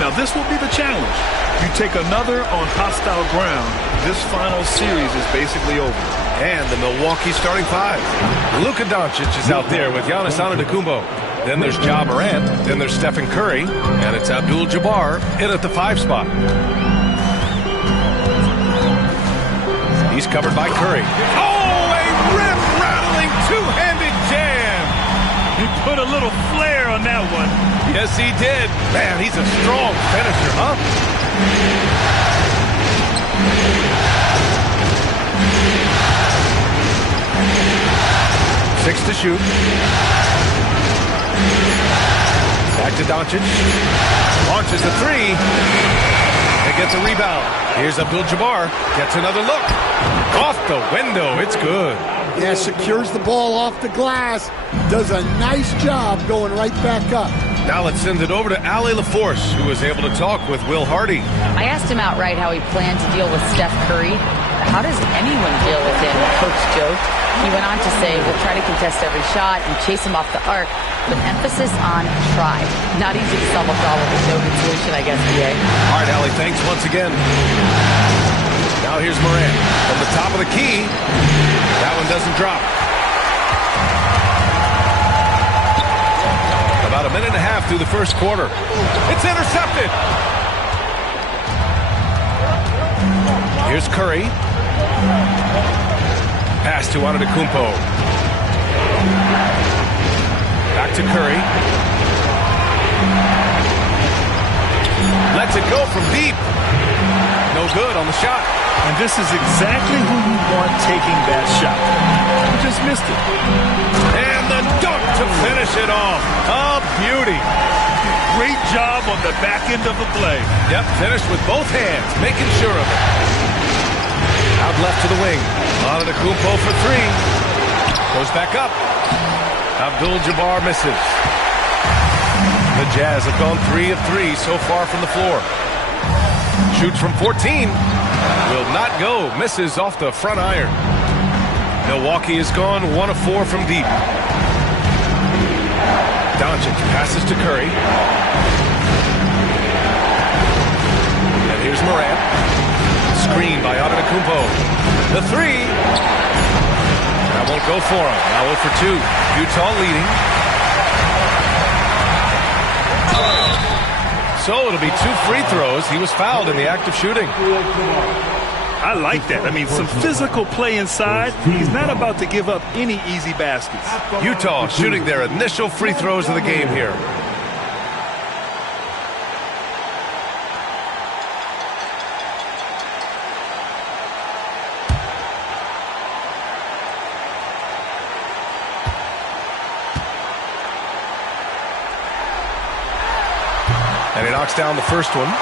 Now this will be the challenge. You take another on hostile ground, this final series is basically over. And the Milwaukee starting five. Luka Doncic is out there with Giannis Antetokounmpo. Then there's Ja Morant. Then there's Stephen Curry. And it's Abdul-Jabbar in at the 5 spot. He's covered by Curry. Oh, a rim-rattling two-handed jam. He put a little flair on that one. Yes, he did. Man, he's a strong finisher, huh? 6 to shoot. Back to Doncic. Launches a 3. And gets a rebound. Here's Abdul-Jabbar. Gets another look. Off the window. It's good. Yeah, secures the ball off the glass. Does a nice job going right back up. Now let's send it over to Allie LaForce, who was able to talk with Will Hardy. I asked him outright how he planned to deal with Steph Curry. How does anyone deal with him? Coach joked. He went on to say, we'll try to contest every shot and chase him off the arc, with emphasis on try. Not easy to solve a problem with no good solution, I guess, BA. All right, Allie, thanks once again. Now here's Morant. From the top of the key, that one doesn't drop. About a minute and a half through the first quarter. It's intercepted. Here's Curry. Pass to Antetokounmpo. Back to Curry. Lets it go from deep. No good on the shot. And this is exactly who you want taking that shot. You just missed it. And the dunk to finish it off. A beauty. Great job on the back end of the play. Yep, finished with both hands, making sure of it. Out left to the wing. Antetokounmpo for 3. Goes back up. Abdul-Jabbar misses. The Jazz have gone 3 of 3 so far from the floor. Shoots from 14. Will not go. Misses off the front iron. Milwaukee has gone 1 of 4 from deep. Doncic passes to Curry. And here's Morant. Screen by Antetokounmpo. The 3. That won't go for him. Now 0 for 2. Utah leading. So it'll be 2 free throws. He was fouled in the act of shooting. I like that. I mean, some physical play inside. He's not about to give up any easy baskets. Utah shooting their initial free throws of the game here. And he knocks down the first one.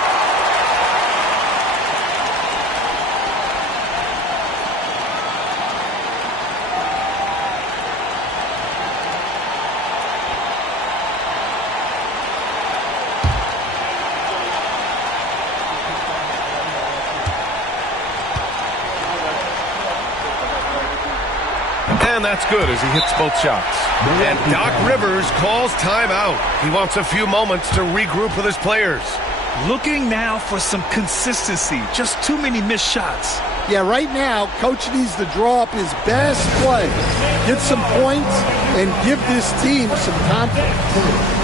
And that's good as he hits both shots. And Doc Rivers calls timeout. He wants a few moments to regroup with his players. Looking now for some consistency. Just too many missed shots. Yeah, right now, Coach needs to draw up his best play, get some points, and give this team some confidence.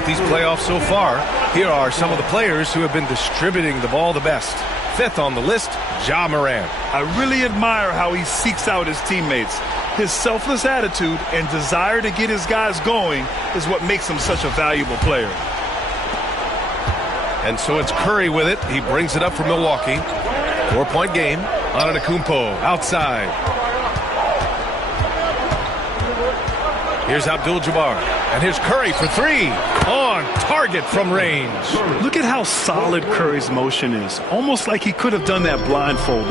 at these playoffs so far, here are some of the players who have been distributing the ball the best. Fifth on the list, Ja Morant. I really admire how he seeks out his teammates. His selfless attitude and desire to get his guys going is what makes him such a valuable player. And so it's Curry with it. He brings it up for Milwaukee. 4-point game. Antetokounmpo outside. Here's Abdul-Jabbar. And here's Curry for three. On target from range. Look at how solid Curry's motion is. Almost like he could have done that blindfolded.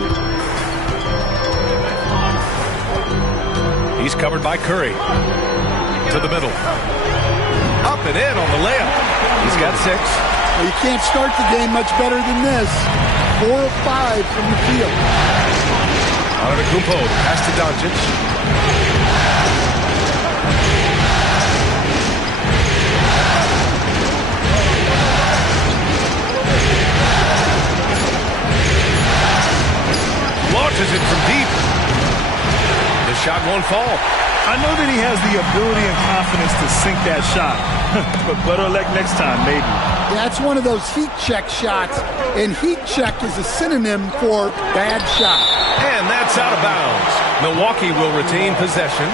He's covered by Curry. To the middle. Up and in on the layup. He's got 6. Well, you can't start the game much better than this. 4 of 5 from the field. Antetokounmpo pass to Doncic. Launches it from deep. The shot won't fall. I know that he has the ability and confidence to sink that shot. But better luck next time, maybe. That's one of those heat check shots. And heat check is a synonym for bad shot. And that's out of bounds. Milwaukee will retain possession.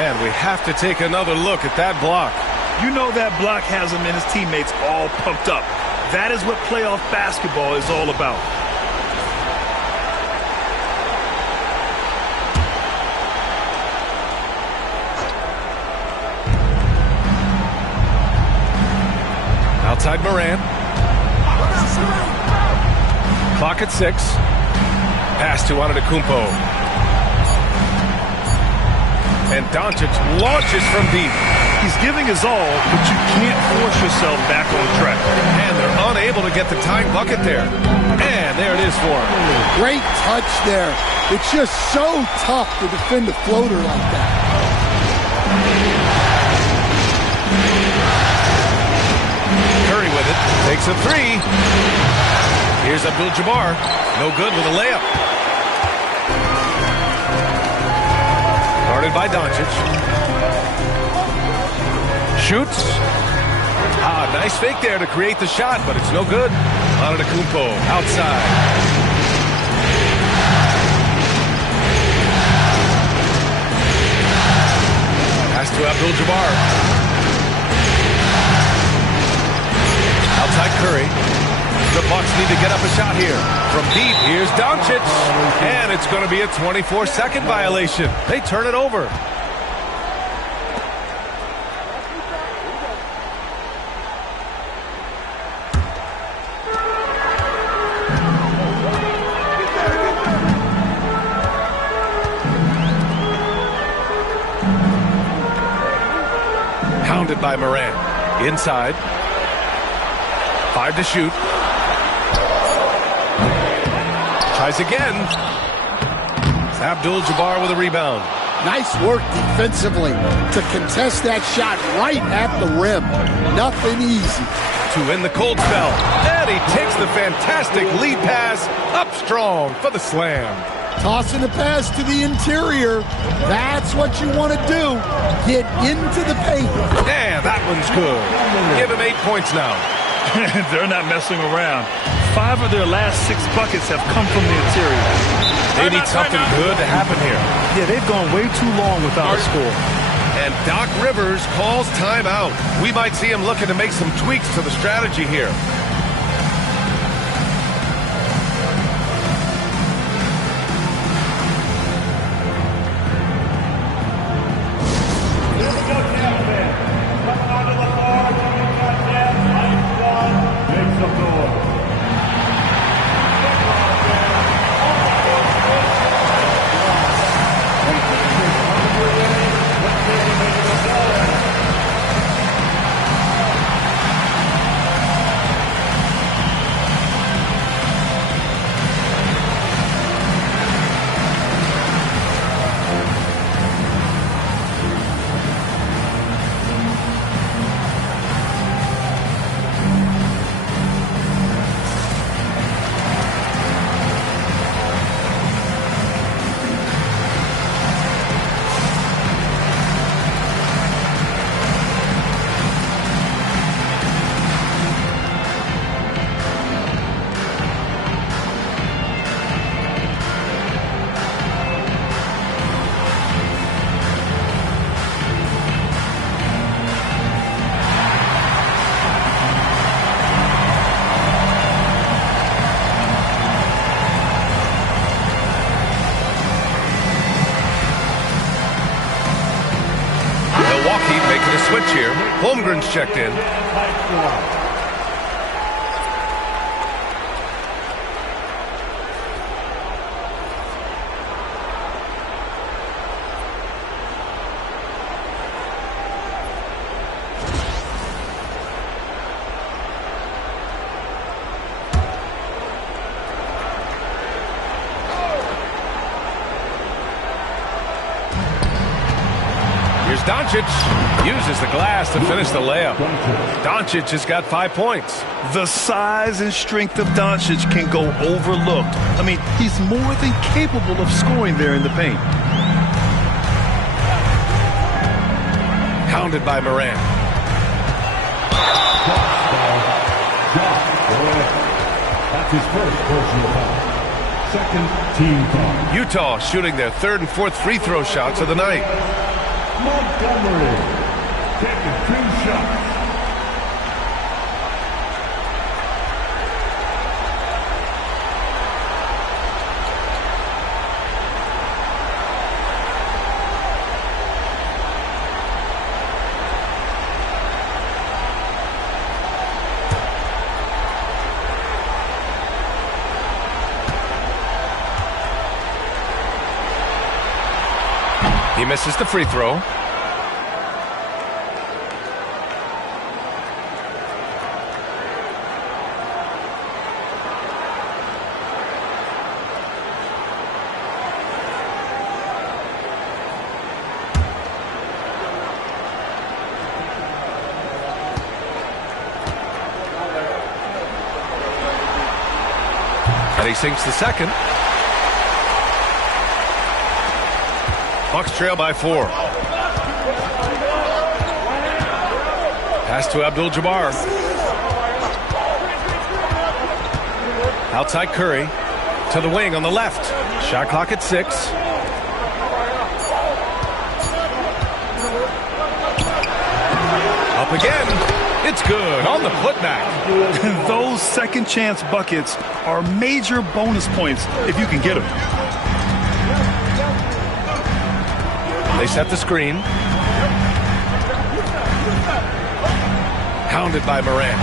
And we have to take another look at that block. You know that block has him and his teammates all pumped up. That is what playoff basketball is all about. Outside Morant. Clock at 6. Pass to Antetokounmpo. And Doncic launches from deep. He's giving his all, but you can't force yourself back on track. And they're unable to get the tying bucket there. And there it is for him. Great touch there. It's just so tough to defend a floater like that. Curry with it. Takes a 3. Here's Abdul-Jabbar. No good with a layup. Guarded by Doncic. Shoots. Nice fake there to create the shot, but it's no good. Antetokounmpo outside. Pass to Abdul-Jabbar. Outside Curry. The Bucks need to get up a shot here. From deep, here's Doncic. And it's going to be a 24-second violation. They turn it over. Pounded by Morant. Inside. 5 to shoot. Tries again. It's Abdul-Jabbar with a rebound. Nice work defensively to contest that shot right at the rim. Nothing easy. To win the cold spell. And he takes the fantastic lead pass up strong for the slam. Tossing a pass to the interior. That's what you want to do. Get into the paint. And that one's good. Give him 8 points now. They're not messing around. 5 of their last 6 buckets have come from the interior. They need something good to happen here. Yeah, they've gone way too long without a score. And Doc Rivers calls timeout. We might see him looking to make some tweaks to the strategy here. switch here. Holmgren's checked in. Here's Doncic. Uses the glass to finish the layup. Doncic has got 5 points. The size and strength of Doncic can go overlooked. I mean, he's more than capable of scoring there in the paint. Hounded by Morant. That's his first personal foul. Second team foul. Utah shooting their 3rd and 4th free throw shots of the night. Montgomery taking 2 shots. He misses the free throw. And he sinks the second. Bucks trail by 4. Pass to Abdul-Jabbar. Outside Curry. To the wing on the left. Shot clock at 6. Up again. It's good on the putback. Those second chance buckets are major bonus points if you can get them. They set the screen. Hounded by Morant.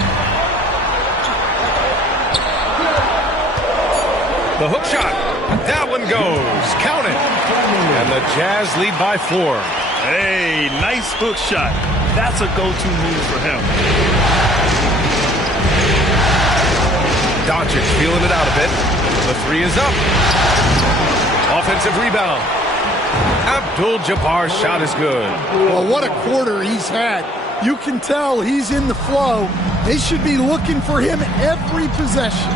The hook shot. That one goes. Count it. And the Jazz lead by 4. Hey, nice hook shot. That's a go-to move for him. Doncic feeling it out a bit. The 3 is up. Offensive rebound. Abdul-Jabbar's shot is good. Well, what a quarter he's had. You can tell he's in the flow. They should be looking for him every possession.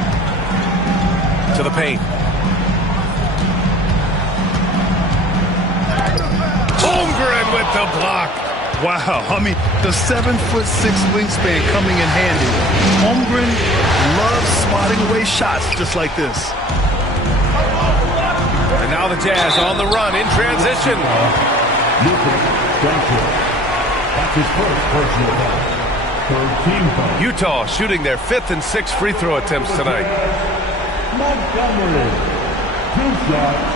To the paint. Holmgren with the block. Wow, I mean, the 7'6" wingspan coming in handy. Holmgren loves swatting away shots just like this. And now the Jazz on the run in transition. That's his first personal foul. Third team foul. Utah shooting their 5th and 6th free throw attempts tonight. Montgomery, 2 shots.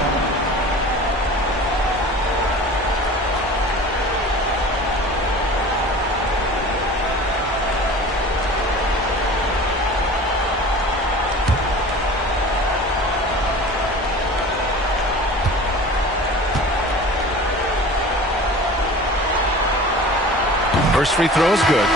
First free throw is good.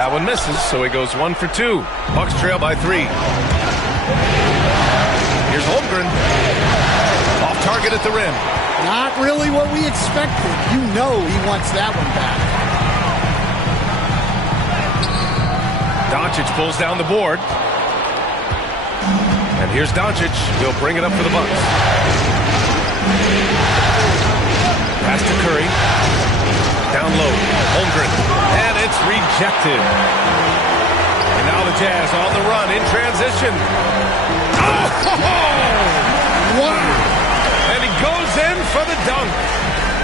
That one misses, so he goes 1 for 2. Bucks trail by 3. Here's Holmgren. Off target at the rim. Not really what we expected. You know he wants that one back. Doncic pulls down the board. And here's Doncic. He'll bring it up for the Bucks. Pass to Curry. Down low. Holmgren. And it's rejected. And now the Jazz on the run in transition. Oh! Wow. And he goes in for the dunk.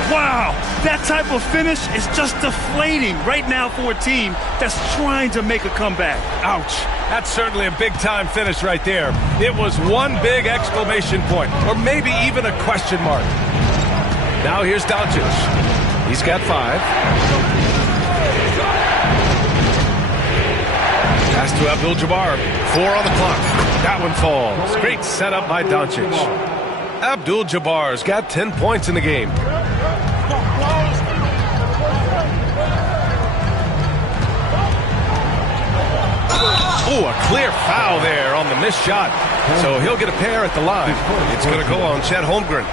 Wow, that type of finish is just deflating right now for a team that's trying to make a comeback. Ouch. That's certainly a big-time finish right there. It was one big exclamation point, or maybe even a question mark. Now here's Doncic. He's got 5. Pass to Abdul-Jabbar. 4 on the clock. That one falls. Great setup by Doncic. Abdul-Jabbar's got 10 points in the game. Oh, a clear foul there on the missed shot. So he'll get a pair at the line. It's going to go on Chet Holmgren.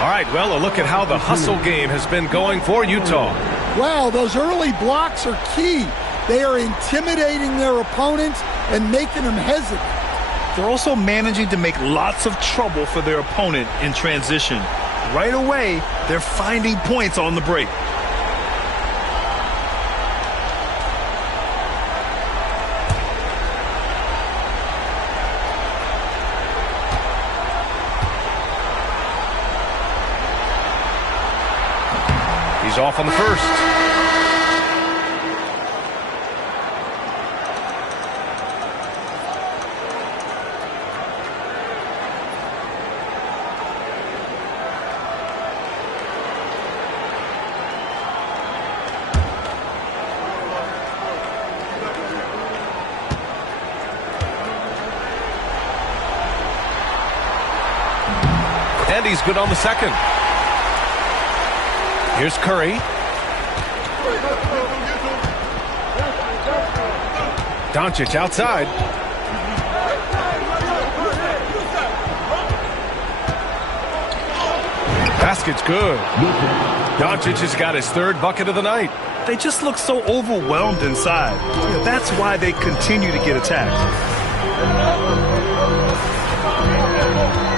All right, well, a look at how the hustle game has been going for Utah. Wow, those early blocks are key. They are intimidating their opponents and making them hesitant. They're also managing to make lots of trouble for their opponent in transition. Right away, they're finding points on the break. He's off on the first. And he's good on the second. Here's Curry. Doncic outside. Basket's good. Doncic has got his 3rd bucket of the night. They just look so overwhelmed inside. That's why they continue to get attacked.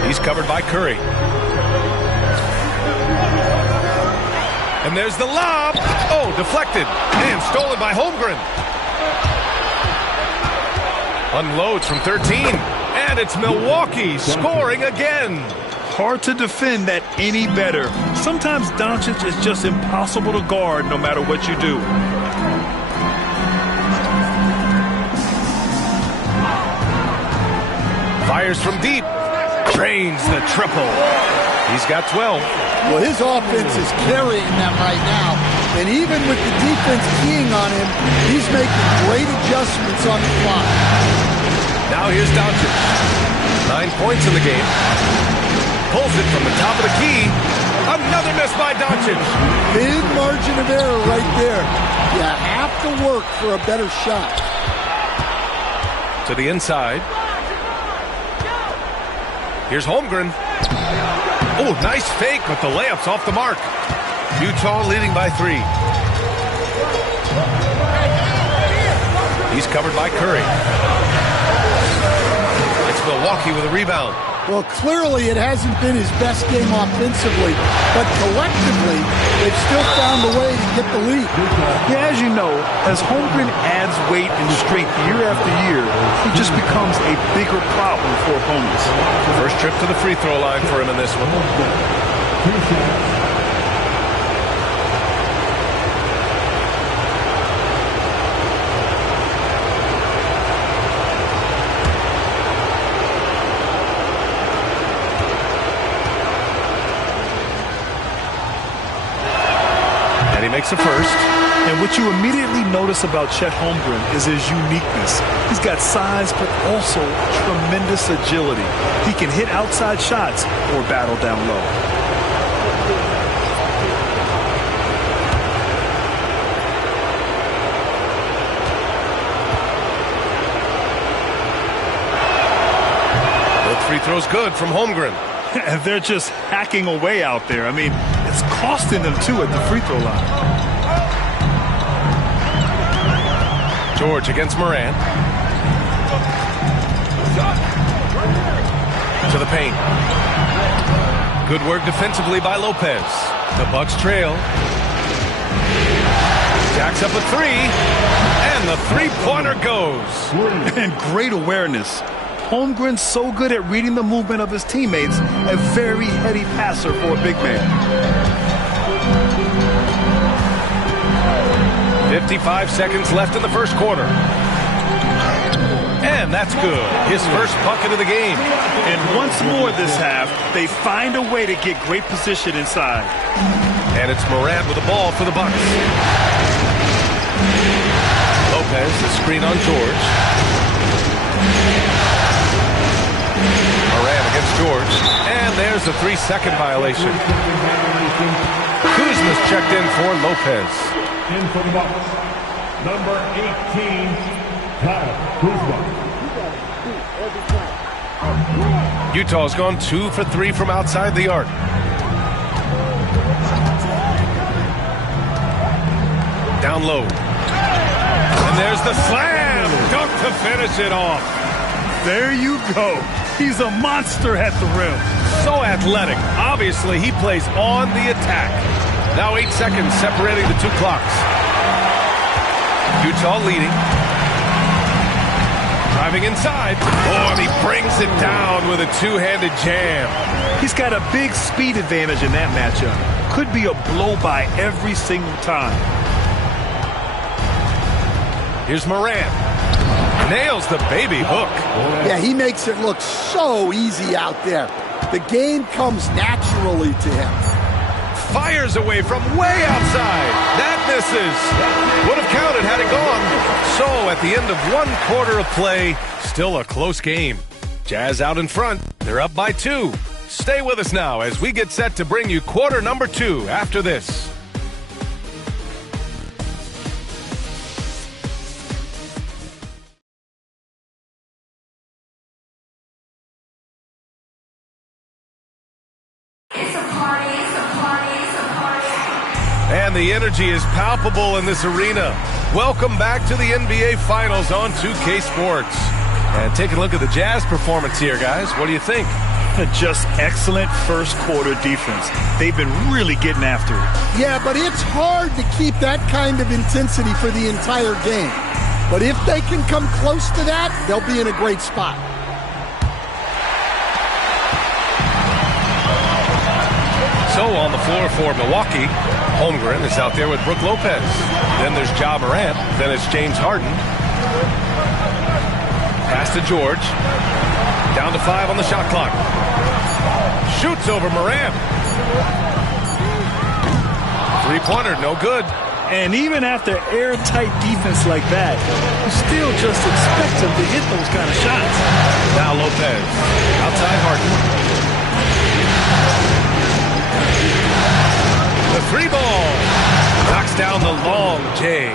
He's covered by Curry. And there's the lob. Oh, deflected. And stolen by Holmgren. Unloads from 13. And it's Milwaukee scoring again. Hard to defend that any better. Sometimes Doncic is just impossible to guard no matter what you do. Fires from deep. Drains the triple. He's got 12. Well, his offense is carrying them right now. And even with the defense keying on him, he's making great adjustments on the clock. Now here's Doncic. 9 points in the game. Pulls it from the top of the key. Another miss by Doncic. Big margin of error right there. You have to work for a better shot. To the inside. Here's Holmgren. Oh, nice fake, but the layup's off the mark. Utah leading by 3. He's covered by Curry. It's Milwaukee with a rebound. Well, clearly it hasn't been his best game offensively, but collectively, they've still found a way to get the lead. Yeah, as you know, as Holmgren adds weight and strength year after year, he just becomes a bigger problem for opponents. First trip to the free throw line for him in this one. Makes a first. And what you immediately notice about Chet Holmgren is his uniqueness. He's got size, but also tremendous agility. He can hit outside shots or battle down low. Both free throws good from Holmgren. And they're just hacking away out there. I mean, it's costing them too at the free throw line. George against Moran. To the paint. Good work defensively by Lopez. The Bucks trail. Jacks up a 3. And the three-pointer goes. And great awareness. Holmgren's so good at reading the movement of his teammates, a very heady passer for a big man. 55 seconds left in the first quarter. And that's good. His first bucket of the game. And once more this half, they find a way to get great position inside. And it's Morant with the ball for the Bucks. Lopez, the screen on George. Morant against George. And there's a 3-second violation. Kuzma's checked in for Lopez. In for the Bucks, number 18, Kyle Kuzma. Utah's gone 2 for 3 from outside the arc. Down low. And there's the slam. Dunk to finish it off. There you go. He's a monster at the rim. So athletic. Obviously, he plays on the attack. Now 8 seconds separating the two clocks. Utah leading. Driving inside. Oh, and he brings it down with a two-handed jam. He's got a big speed advantage in that matchup. Could be a blow-by every single time. Here's Morant. Nails the baby hook. Yeah, he makes it look so easy out there. The game comes naturally to him. Fires away from way outside. That misses. Would have counted had it gone. So at the end of 1 quarter of play, still a close game. Jazz out in front. They're up by 2. Stay with us now as we get set to bring you quarter number 2 after this. And the energy is palpable in this arena. Welcome back to the NBA Finals on 2K Sports. And take a look at the Jazz performance here, guys. What do you think? Just excellent first quarter defense. They've been really getting after it. Yeah, but it's hard to keep that kind of intensity for the entire game. But if they can come close to that, they'll be in a great spot. So on the floor for Milwaukee, Holmgren is out there with Brook Lopez. Then there's Ja Morant. Then it's James Harden. Pass to George. Down to 5 on the shot clock. Shoots over Morant. Three-pointer, no good. And even after airtight defense like that, you still just expect him to hit those kind of shots. Now Lopez. Outside Harden. The 3-ball knocks down the long J.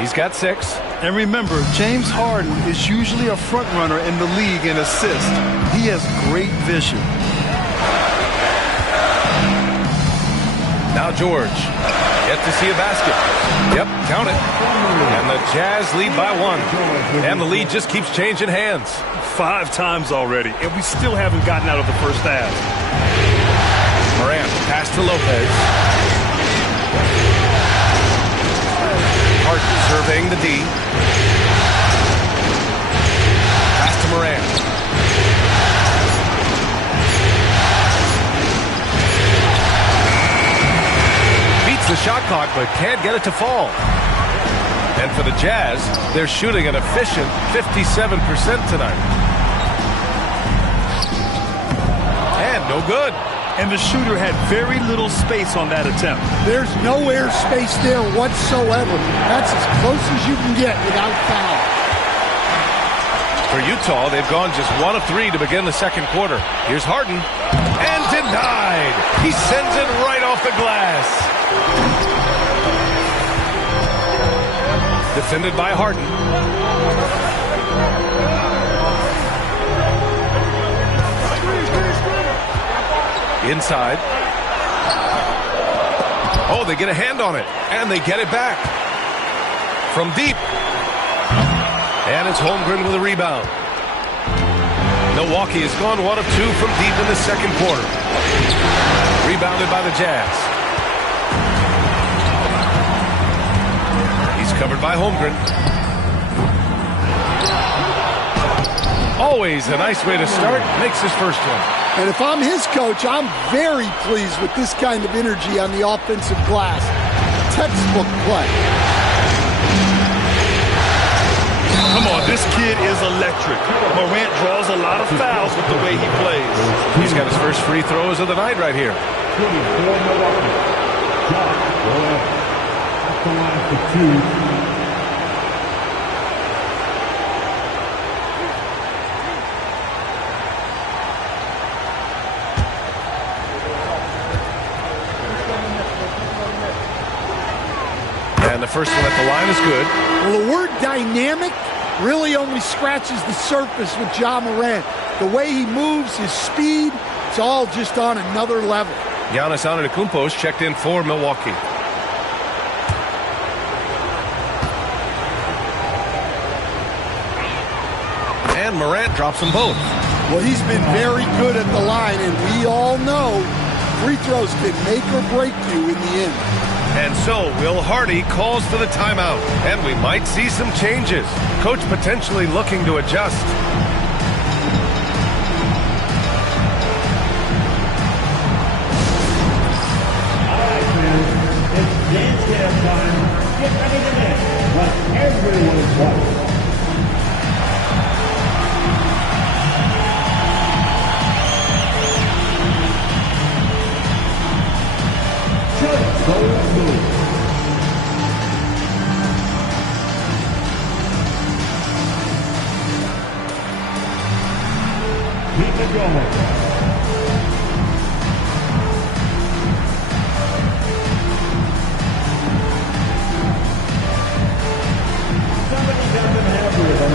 He's got 6. And remember, James Harden is usually a front runner in the league in assists. He has great vision. Now George. Yet to see a basket. Yep, count it. And the Jazz lead by 1. And the lead just keeps changing hands. 5 times already, and we still haven't gotten out of the first half. Morant, pass to Lopez. Harden surveying the D. Pass to Morant. Beats the shot clock, but can't get it to fall. And for the Jazz, they're shooting an efficient 57% tonight. And no good. And the shooter had very little space on that attempt. There's no air space there whatsoever. That's as close as you can get without foul. For Utah, they've gone just 1 of 3 to begin the second quarter. Here's Harden. And denied. He sends it right off the glass. Defended by Harden. Inside. Oh, they get a hand on it. And they get it back. From deep. And it's Holmgren with a rebound. Milwaukee has gone 1 of 2 from deep in the second quarter. Rebounded by the Jazz. He's Covered by Holmgren. Always a nice way to start. Makes his first one. And if I'm his coach, I'm very pleased with this kind of energy on the offensive glass. Textbook play. Come on, this kid is electric. Morant draws a lot of fouls with the way he plays. He's got his first free throws of the night right here. 24 Milwaukee. John Morant. At the line for 2. And the first one at the line is good. Well, the word dynamic really only scratches the surface with Ja Morant. The way he moves, his speed, it's all just on another level. Giannis Antetokounmpo is checked in for Milwaukee. And Morant drops them both. Well, he's been very good at the line, and we all know free throws can make or break you in the end. And so Will Hardy calls for the timeout, and we might see some changes. Coach potentially looking to adjust. All right, fans, it's dance camp time. Get ready to dance like everyone's watching. Keep it going. Somebody doesn't have rhythm.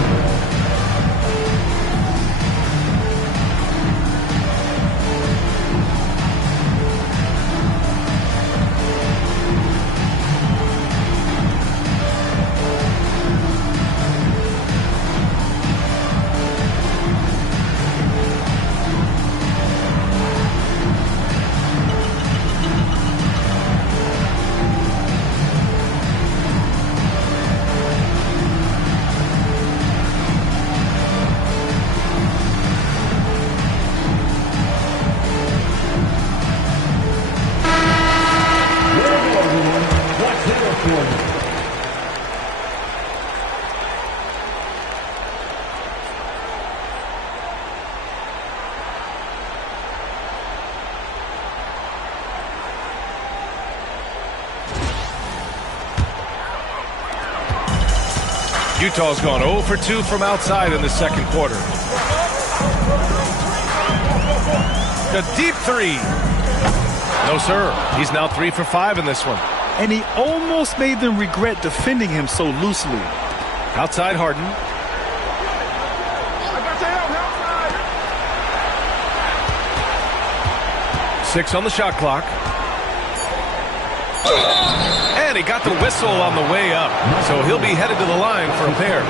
Utah's gone 0 for 2 from outside in the second quarter. The deep three. No, sir. He's now 3 for 5 in this one. And he almost made them regret defending him so loosely. Outside Harden. Six on the shot clock. And he got the whistle on the way up. So he'll be headed to the line for a pair.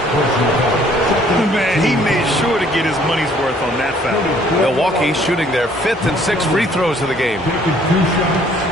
Man, he made sure to get his money's worth on that foul. Milwaukee shooting their 5th and 6th free throws of the game. Taking 2 shots.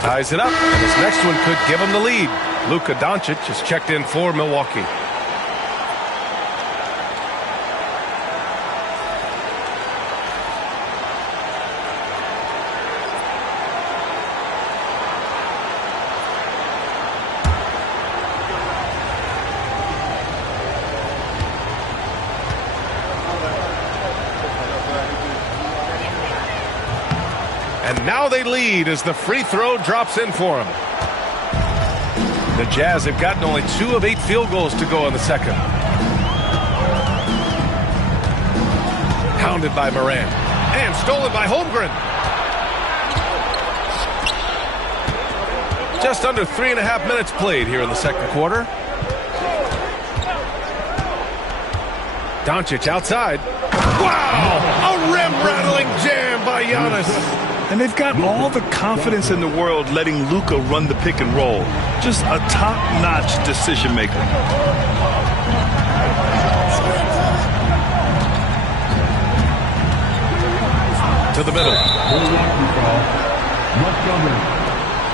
Ties it up, and his next one could give him the lead. Luka Doncic is checked in for Milwaukee. And now they lead as the free throw drops in for them. The Jazz have gotten only 2 of 8 field goals to go in the second. Hounded by Morant. And stolen by Holmgren. Just under 3.5 minutes played here in the second quarter. Doncic outside. Wow! A rim-rattling jam by Giannis. And they've got all the confidence in the world letting Luka run the pick and roll. Just a top-notch decision maker. To the middle.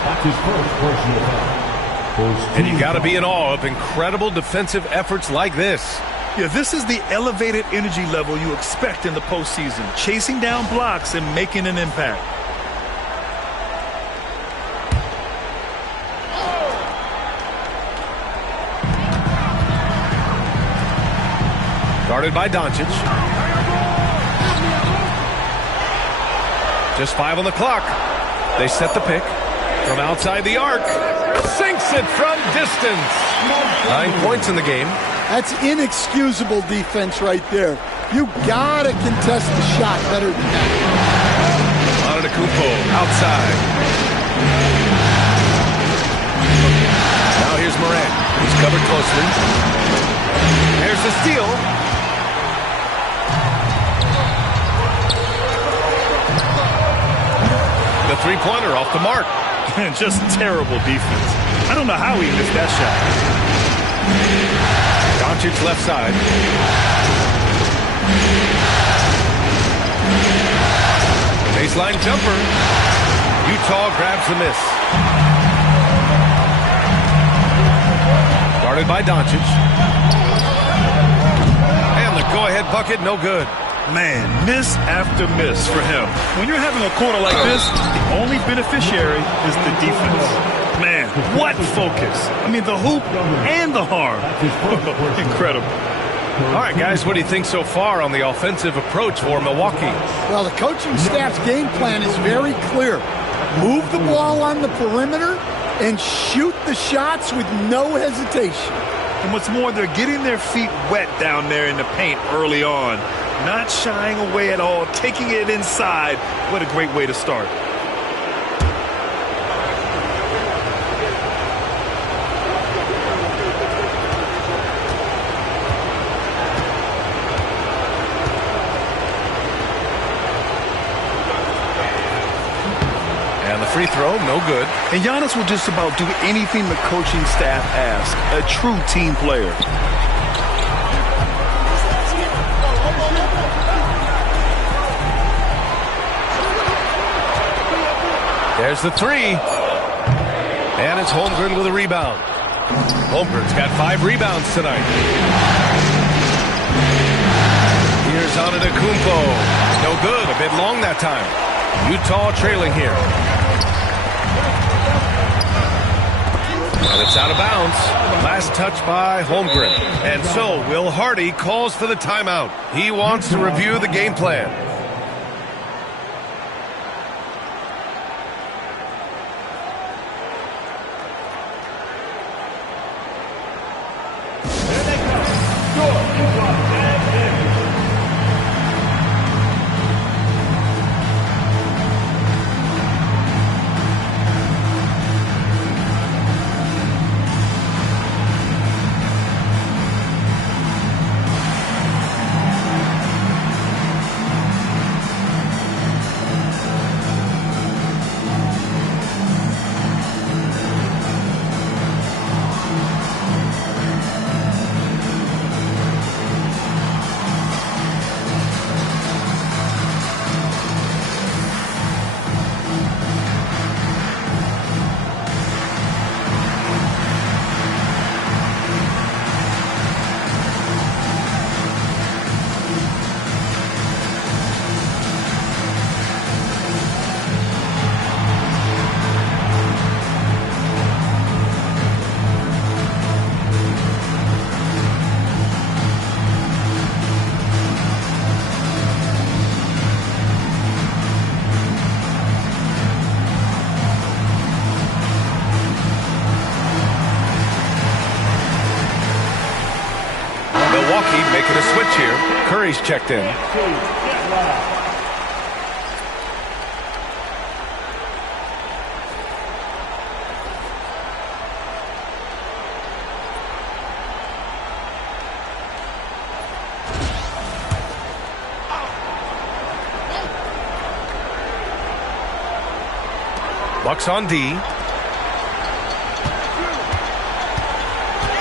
That's his first personal foul. And you got to be in awe of incredible defensive efforts like this. Yeah, this is the elevated energy level you expect in the postseason. Chasing down blocks and making an impact. Guarded by Doncic. Just 5 on the clock. They set the pick from outside the arc. Sinks it from distance. 9 points in the game. That's inexcusable defense right there. You gotta contest the shot better than that. Antetokounmpo outside. Now here's Morant. He's covered closely. There's the steal. The three-pointer off the mark. Just terrible defense. I don't know how he missed that shot. Doncic left side. Baseline jumper. Utah grabs the miss. Guarded by Doncic. And the go-ahead bucket, no good. Man, miss after miss for him. When you're having a quarter like this, the only beneficiary is the defense. Man, what focus. I mean, the hoop and the harm. Incredible. All right, guys, what do you think so far on the offensive approach for Milwaukee? Well, the coaching staff's game plan is very clear. Move the ball on the perimeter and shoot the shots with no hesitation. And what's more, they're getting their feet wet down there in the paint early on. Not shying away at all, taking it inside. What a great way to start. And the free throw, no good. And Giannis will just about do anything the coaching staff asks. A true team player. There's the three. And it's Holmgren with a rebound. Holmgren's got 5 rebounds tonight. Here's Antetokounmpo. No good. A bit long that time. Utah trailing here. And it's out of bounds. Last touch by Holmgren. And so Will Hardy calls for the timeout. He wants to review the game plan. Milwaukee making a switch here. Curry's checked in. Bucks on D.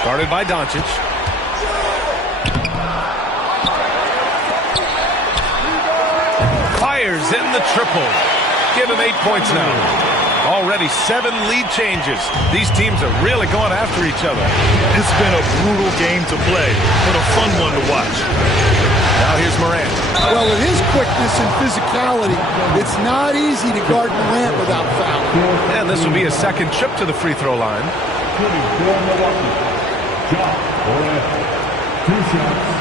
Guarded by Doncic. Fires in the triple. Give him 8 points now. Already 7 lead changes. These teams are really going after each other. It's been a brutal game to play, but a fun one to watch. Now here's Morant. Well, with his quickness and physicality, it's not easy to guard Morant without fouling. And this will be a second trip to the free throw line. Shot, Morant. 2 shots.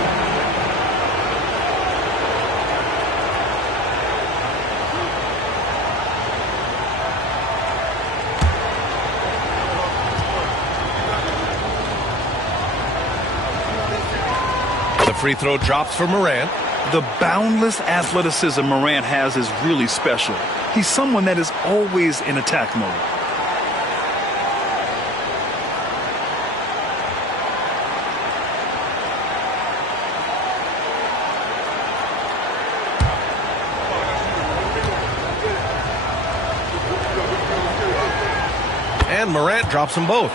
The free throw drops for Morant. The boundless athleticism Morant has is really special. He's someone that is always in attack mode. And Morant drops them both.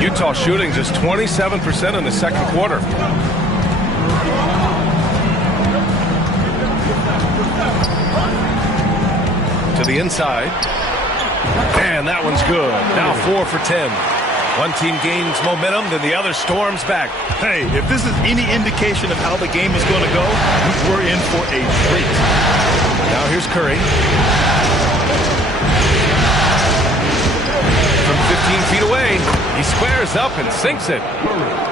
Utah shooting just 27% in the second quarter. To the inside. And that one's good. Now 4 for 10. One team gains momentum, then the other storms back. Hey, if this is any indication of how the game is going to go, we're in for a treat. Now here's Curry. From 15 feet away, he squares up and sinks it.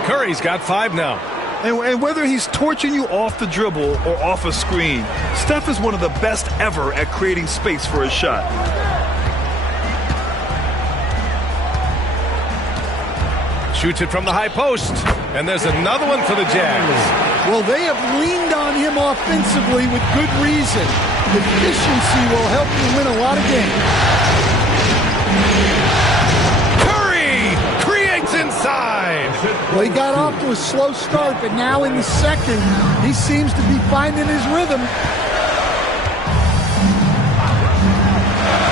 Curry's got 5 now. And whether he's torching you off the dribble or off a screen, Steph is one of the best ever at creating space for his shot. Shoots it from the high post. And there's another one for the Jazz. Well, they have leaned on him offensively with good reason. Efficiency will help you win a lot of games. Inside. Well, he got off to a slow start, but now in the second, he seems to be finding his rhythm.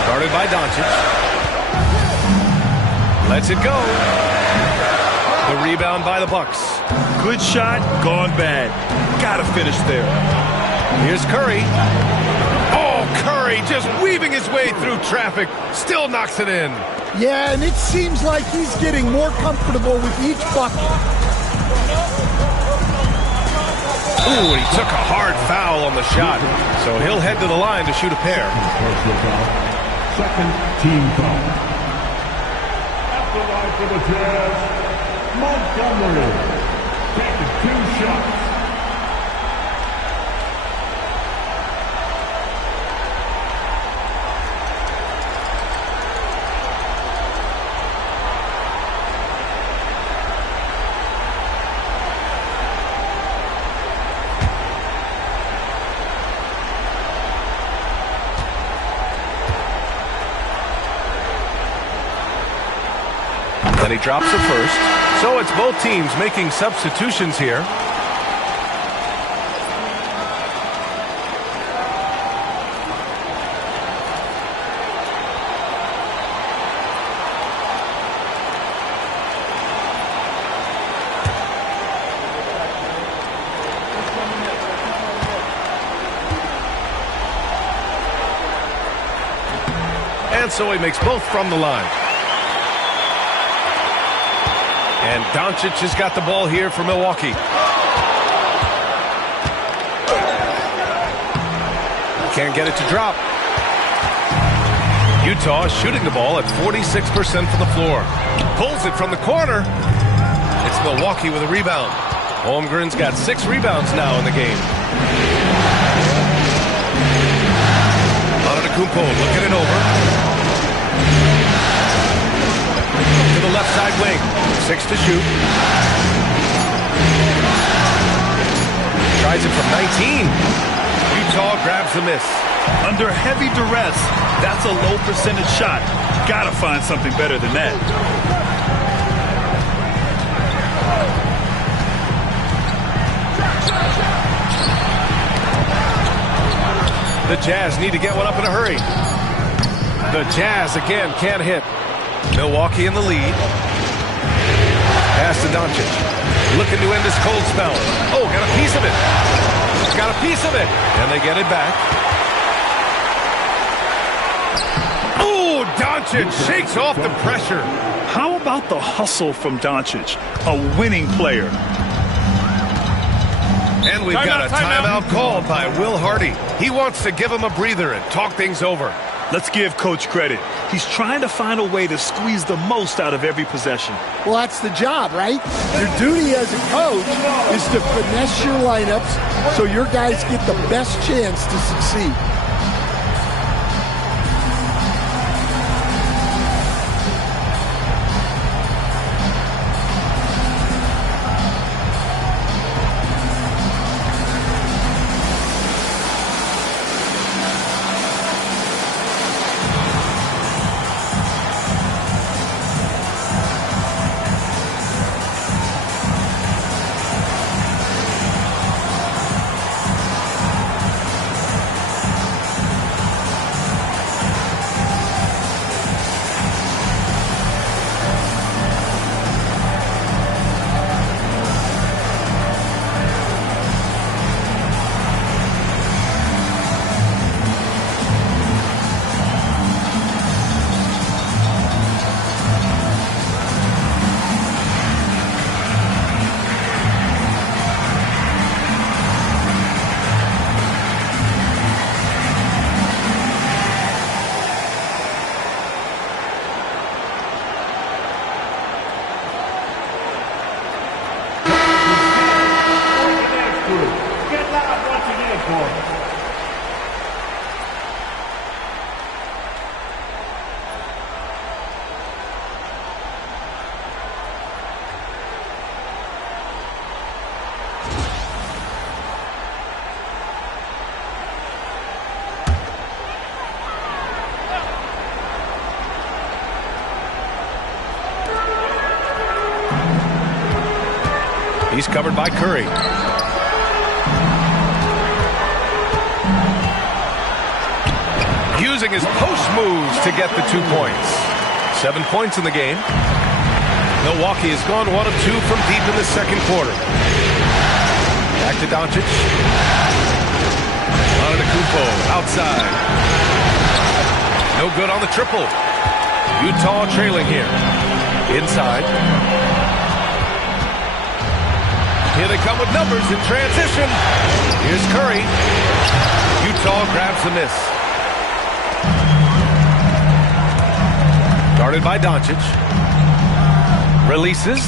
Guarded by Doncic. Lets it go. The rebound by the Bucks. Good shot, gone bad. Gotta finish there. Here's Curry. Oh, Curry just weaving his way through traffic. Still knocks it in. Yeah, and it seems like he's getting more comfortable with each bucket. Ooh, he took a hard foul on the shot. So he'll head to the line to shoot a pair. Second team foul. At the line for the Jazz, Montgomery. Taking 2 shots. Then he drops the first. So it's both teams making substitutions here. And so he makes both from the line. And Doncic has got the ball here for Milwaukee. Can't get it to drop. Utah shooting the ball at 46% from the floor. Pulls it from the corner. It's Milwaukee with a rebound. Holmgren's got 6 rebounds now in the game. Antetokounmpo looking it over. To the left side wing. 6 to shoot. Tries it from 19. Utah grabs the miss. Under heavy duress, that's a low percentage shot. Gotta find something better than that. The Jazz need to get one up in a hurry. The Jazz again can't hit. Milwaukee in the lead. Pass to Doncic. Looking to end this cold spell. Oh, got a piece of it. Got a piece of it. And they get it back. Oh, Doncic shakes off the pressure. How about the hustle from Doncic? A winning player. And we've got a timeout called by Will Hardy. He wants to give him a breather and talk things over. Let's give Coach credit. He's trying to find a way to squeeze the most out of every possession. Well, that's the job, right? Your duty as a coach is to finesse your lineups so your guys get the best chance to succeed. He's covered by Curry. Using his post moves to get the 2 points. 7 points in the game. Milwaukee has gone 1 of 2 from deep in the second quarter. Back to Doncic. Antetokounmpo outside. No good on the triple. Utah trailing here. Inside. Here they come with numbers in transition. Here's Curry. Utah grabs the miss. Guarded by Doncic. Releases.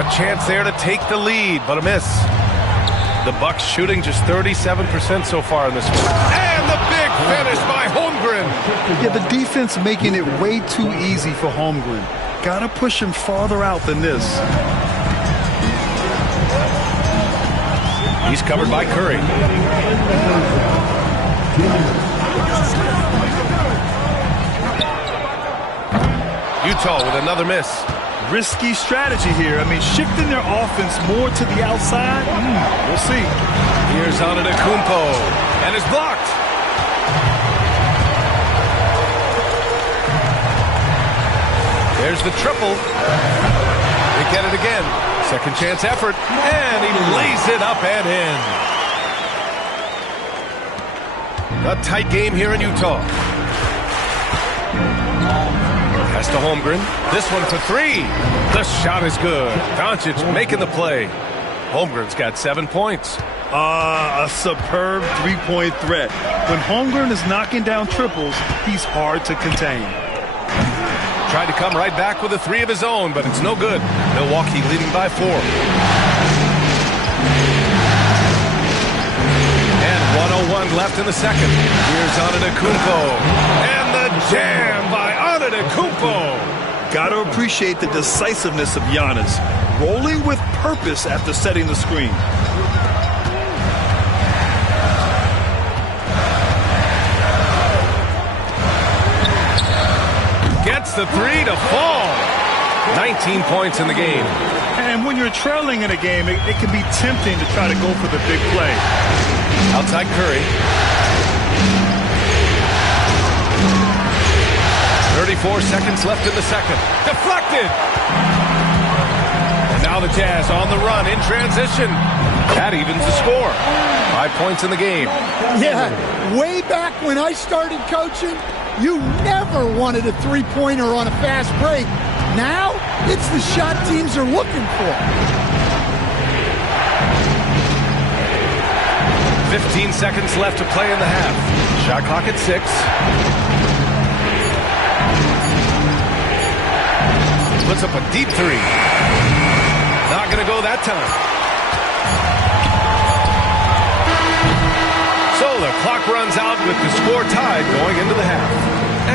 A chance there to take the lead, but a miss. The Bucks shooting just 37% so far in this one. And the big finish by Holmgren. Yeah, the defense making it way too easy for Holmgren. Gotta push him farther out than this. He's covered by Curry. Utah with another miss. Risky strategy here. I mean, shifting their offense more to the outside. We'll see. Here's Antetokounmpo, and it's blocked. There's the triple. They get it again. Second chance effort, and he lays it up and in. A tight game here in Utah. Pass to Holmgren. This one for 3. The shot is good. Doncic making the play. Holmgren's got 7 points. A superb three-point threat. When Holmgren is knocking down triples, he's hard to contain. Tried to come right back with a 3 of his own, but it's no good. Milwaukee leading by 4. And 1:01 left in the second. Here's Antetokounmpo. And the jam by Antetokounmpo. Gotta appreciate the decisiveness of Giannis. Rolling with purpose after setting the screen. Gets the 3 to fall. 19 points in the game. And when you're trailing in a game, it can be tempting to try to go for the big play. Outside Curry. 34 seconds left in the second. Deflected! And now the Jazz on the run in transition. That evens the score. 5 points in the game. Yeah, way back when I started coaching, you never wanted a three-pointer on a fast break. Now, it's the shot teams are looking for. 15 seconds left to play in the half. Shot clock at 6. Puts up a deep three. Not going to go that time. So the clock runs out with the score tied going into the half.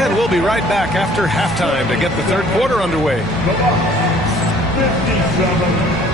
And we'll be right back after halftime to get the third quarter underway. 57.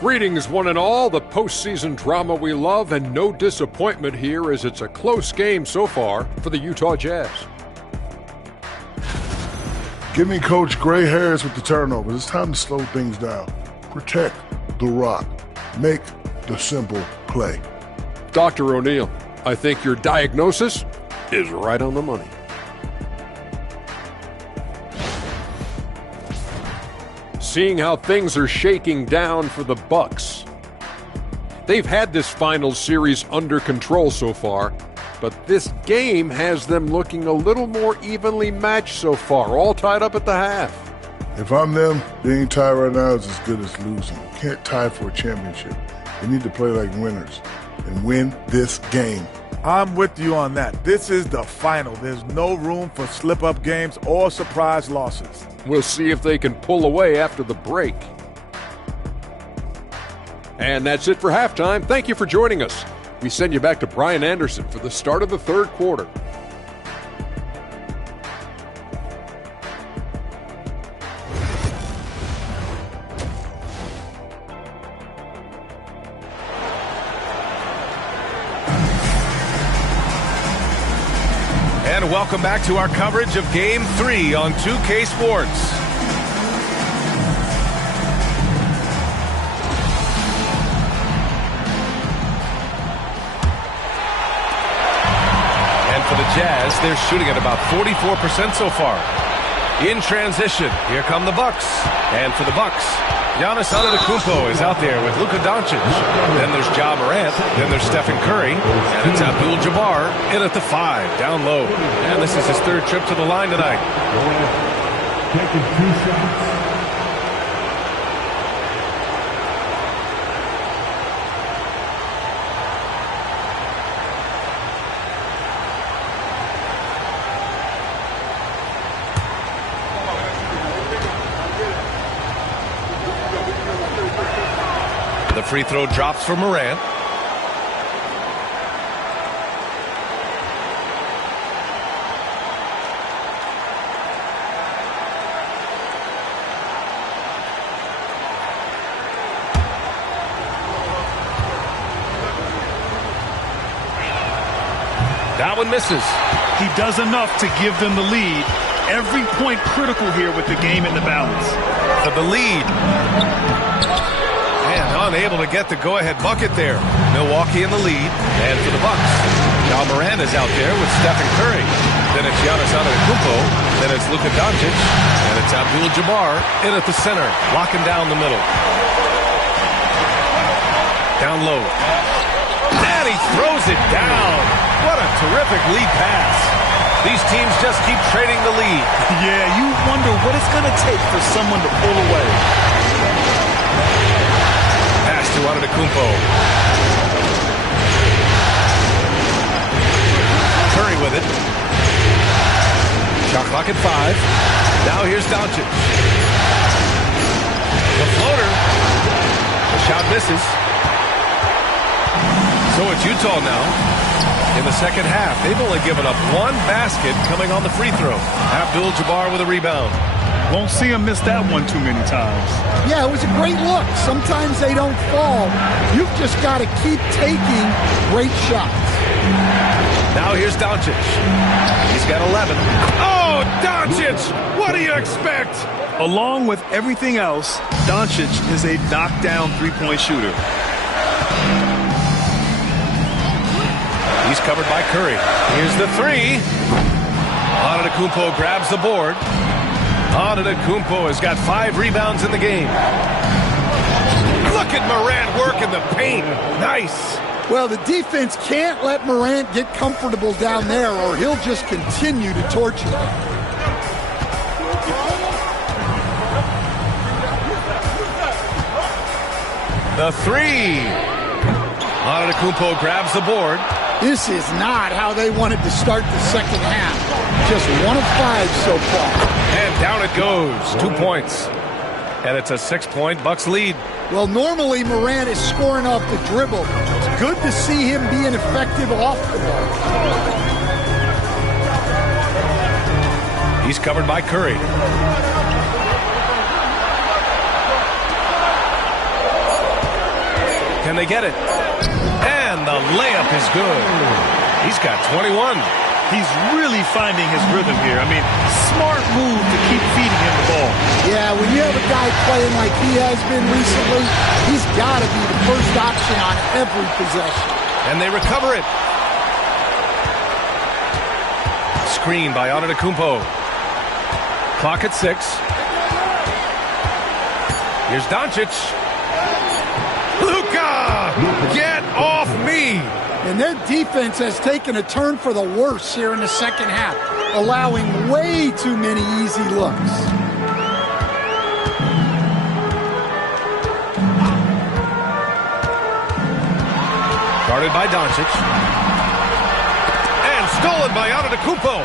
Greetings, one and all. The postseason drama we love, and no disappointment here as it's a close game so far for the Utah Jazz. Give me Coach gray hairs with the turnovers. It's time to slow things down. Protect the rock. Make the simple play. Dr. O'Neal, I think your diagnosis is right on the money. Seeing how things are shaking down for the Bucks. They've had this finals series under control so far, but this game has them looking a little more evenly matched so far, all tied up at the half. If I'm them, being tied right now is as good as losing. You can't tie for a championship. They need to play like winners and win this game. I'm with you on that. This is the final. There's no room for slip-up games or surprise losses. We'll see if they can pull away after the break. And that's it for halftime. Thank you for joining us. We send you back to Brian Anderson for the start of the third quarter. And welcome back to our coverage of Game 3 on 2K Sports. And for the Jazz, they're shooting at about 44% so far. In transition, here come the Bucks. And for the Bucks, Giannis Antetokounmpo is out there with Luka Doncic. Then there's Ja Morant. Then there's Stephen Curry. And it's Abdul-Jabbar in at the 5, down low. And this is his third trip to the line tonight. Taking 2 shots. The free throw drops for Morant. That one misses. He does enough to give them the lead. Every point critical here with the game in the balance. For the lead. Unable to get the go-ahead bucket there. Milwaukee in the lead. And for the Bucks, Ja Morant is out there with Stephen Curry. Then it's Giannis Antetokounmpo. Then it's Luka Doncic. And it's Abdul-Jabbar in at the center, locking down the middle. Down low. And he throws it down. What a terrific lead pass. These teams just keep trading the lead. Yeah, you wonder what it's going to take for someone to pull away. To Antetokounmpo. Curry with it. Shot clock at 5. Now here's Doncic. The floater. The shot misses. So it's Utah now. In the second half, they've only given up 1 basket coming on the free throw. Abdul-Jabbar with a rebound. Won't see him miss that one too many times. Yeah, it was a great look. Sometimes they don't fall. You've just got to keep taking great shots. Now here's Doncic. He's got 11. Oh, Doncic! What do you expect? Along with everything else, Doncic is a knockdown three-point shooter. He's covered by Curry. Here's the three. Antetokounmpo grabs the board. Antetokounmpo has got 5 rebounds in the game. Look at Morant working the paint. Nice. Well, the defense can't let Morant get comfortable down there or he'll just continue to torture them. The three. Antetokounmpo grabs the board. This is not how they wanted to start the second half. Just 1 of 5 so far. And down it goes. 2 points. And it's a 6-point Bucks lead. Well, normally Morant is scoring off the dribble. It's good to see him being effective off the ball. He's covered by Curry. Can they get it? And the layup is good. He's got 21. He's really finding his rhythm here. I mean, smart move to keep feeding him the ball. Yeah, when you have a guy playing like he has been recently, he's got to be the first option on every possession. And they recover it. Screen by Antetokounmpo. Clock at 6. Here's Doncic. Luka! Get off me! And their defense has taken a turn for the worse here in the second half, allowing way too many easy looks. Guarded by Doncic. And stolen by Antetokounmpo.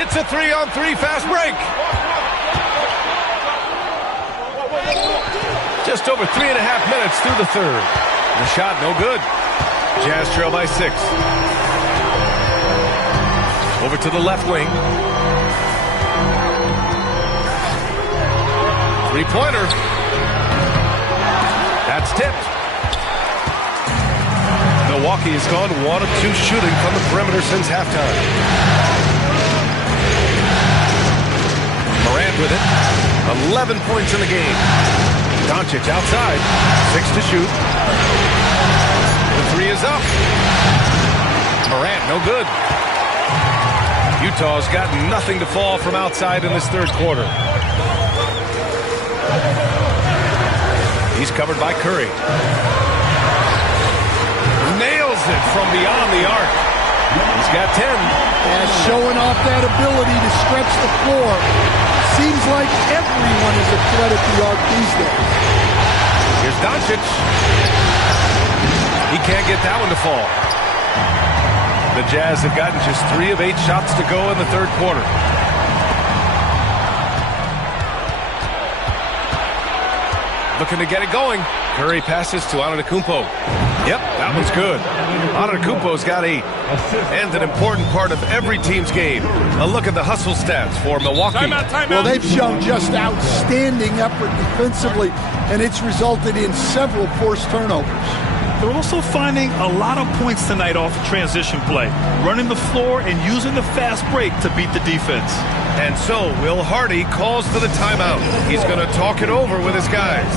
It's a 3-on-3 fast break. Just over 3.5 minutes through the third. The shot no good. Jazz trail by 6. Over to the left wing. Three-pointer. That's tipped. Milwaukee has gone 1 of 2 shooting from the perimeter since halftime. Morant with it. 11 points in the game. Doncic outside. 6 to shoot. The three is up. Morant, no good. Utah's got nothing to fall from outside in this third quarter. He's covered by Curry. Nails it from beyond the arc. He's got 10. Yeah, showing off that ability to stretch the floor. Seems like everyone is a threat at the arc these days. Here's Doncic. He can't get that one to fall. The Jazz have gotten just 3 of 8 shots to go in the third quarter. Looking to get it going. Curry passes to Antetokounmpo. Yep, that one's good. Antetokounmpo's got 8. And an important part of every team's game. A look at the hustle stats for Milwaukee. Timeout. Well, they've shown just outstanding effort defensively, and it's resulted in several forced turnovers. They're also finding a lot of points tonight off of transition play, running the floor and using the fast break to beat the defense. And so Will Hardy calls for the timeout. He's going to talk it over with his guys.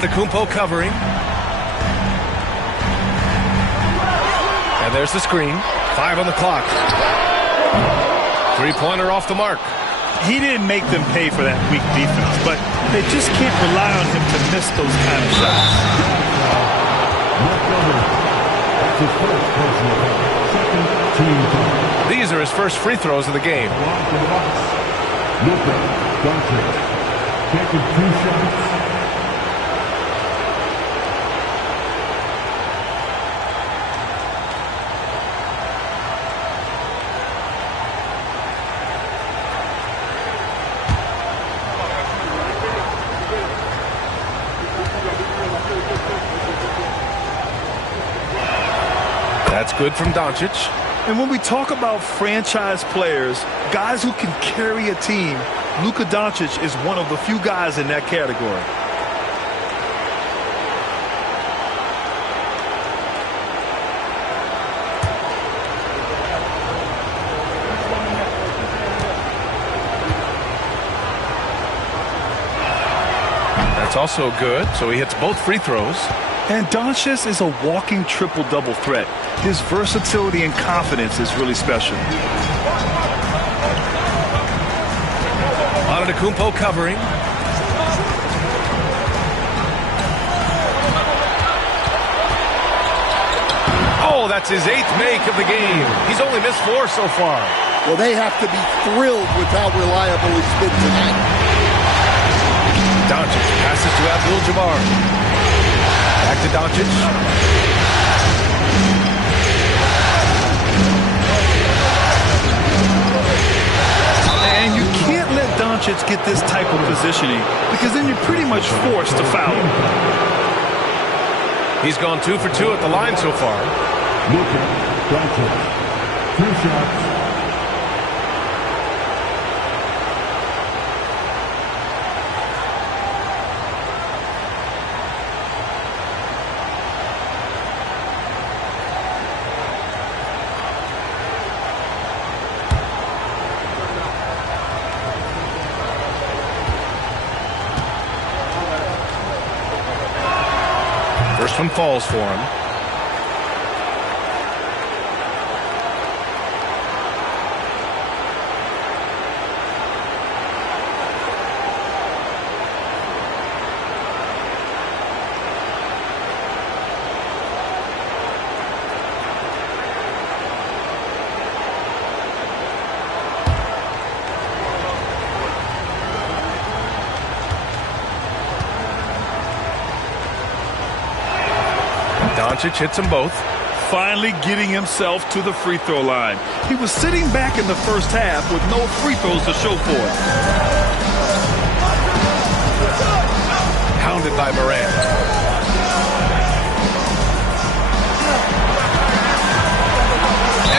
Antetokounmpo covering. And there's the screen. 5 on the clock. Three-pointer off the mark. He didn't make them pay for that weak defense, but they just can't rely on him to miss those kind of shots. These are his first free throws of the game. Luka Doncic taking 2 shots. That's good from Doncic. And when we talk about franchise players, guys who can carry a team, Luka Doncic is one of the few guys in that category. That's also good, so he hits both free throws. And Doncic is a walking triple-double threat. His versatility and confidence is really special. Antetokounmpo covering. Oh, that's his 8th make of the game. He's only missed 4 so far. Well, they have to be thrilled with how reliable he's been tonight. Doncic passes to Abdul-Jabbar. Back to Doncic. And you can't let Doncic get this type of positioning because then you're pretty much forced to foul him. He's gone 2 for 2 at the line so far. Luka Doncic, 2 shots. First one falls for him. Doncic hits them both. Finally getting himself to the free throw line. He was sitting back in the first half with no free throws to show for it. Pounded by Morant.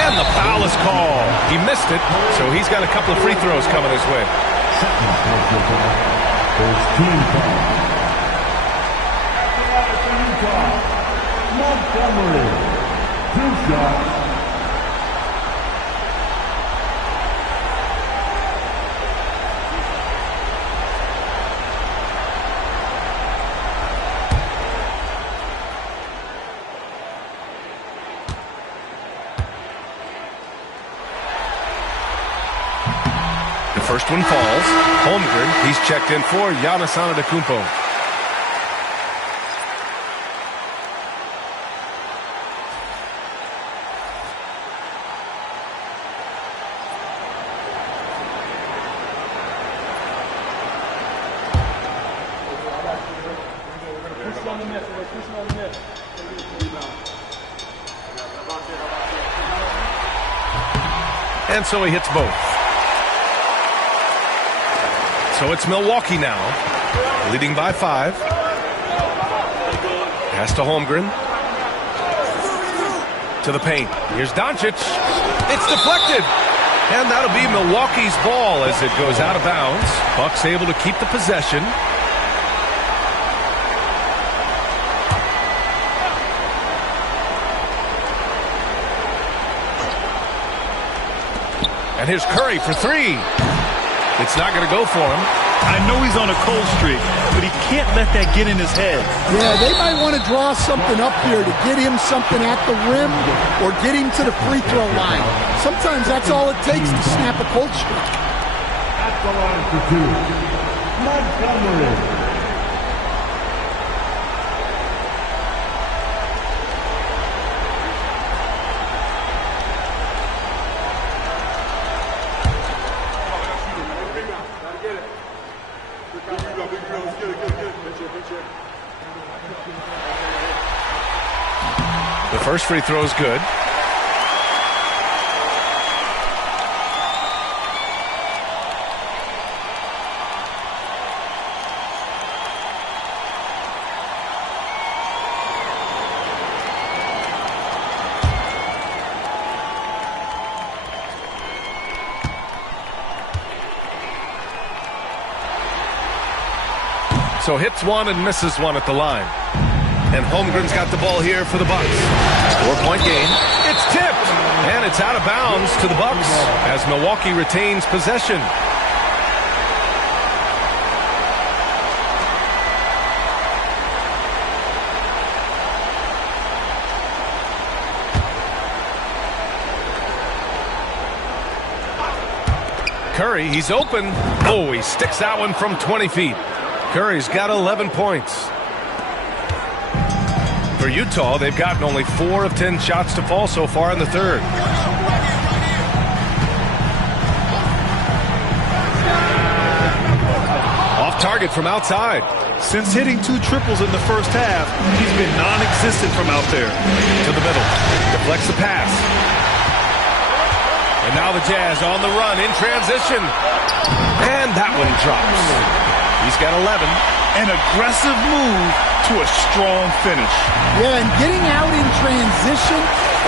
And the foul is called. He missed it, so he's got a couple of free throws coming his way. First team foul. Montgomery, 2 shots. The first one falls. Holmgren, he's checked in for Giannis Antetokounmpo. And so he hits both. So it's Milwaukee now, leading by 5. Pass to Holmgren. To the paint. Here's Doncic. It's deflected. And that'll be Milwaukee's ball as it goes out of bounds. Bucks able to keep the possession. And here's Curry for 3. It's not going to go for him. I know he's on a cold streak, but he can't let that get in his head. Yeah, they might want to draw something up here to get him something at the rim or get him to the free throw line. Sometimes that's all it takes to snap a cold streak. At the line for two, Montgomery. The first free throw is good. So hits one and misses one at the line. And Holmgren's got the ball here for the Bucks. 4-point game. It's tipped. And it's out of bounds to the Bucks as Milwaukee retains possession. Curry, he's open. Oh, he sticks that one from 20 feet. Curry's got 11 points. For Utah, they've gotten only 4 of 10 shots to fall so far in the third. Off target from outside. Since hitting 2 triples in the first half, he's been non-existent from out there. To the middle. Deflects the pass. And now the Jazz on the run in transition. And that one drops. He's got 11. An aggressive move to a strong finish. Yeah, and getting out in transition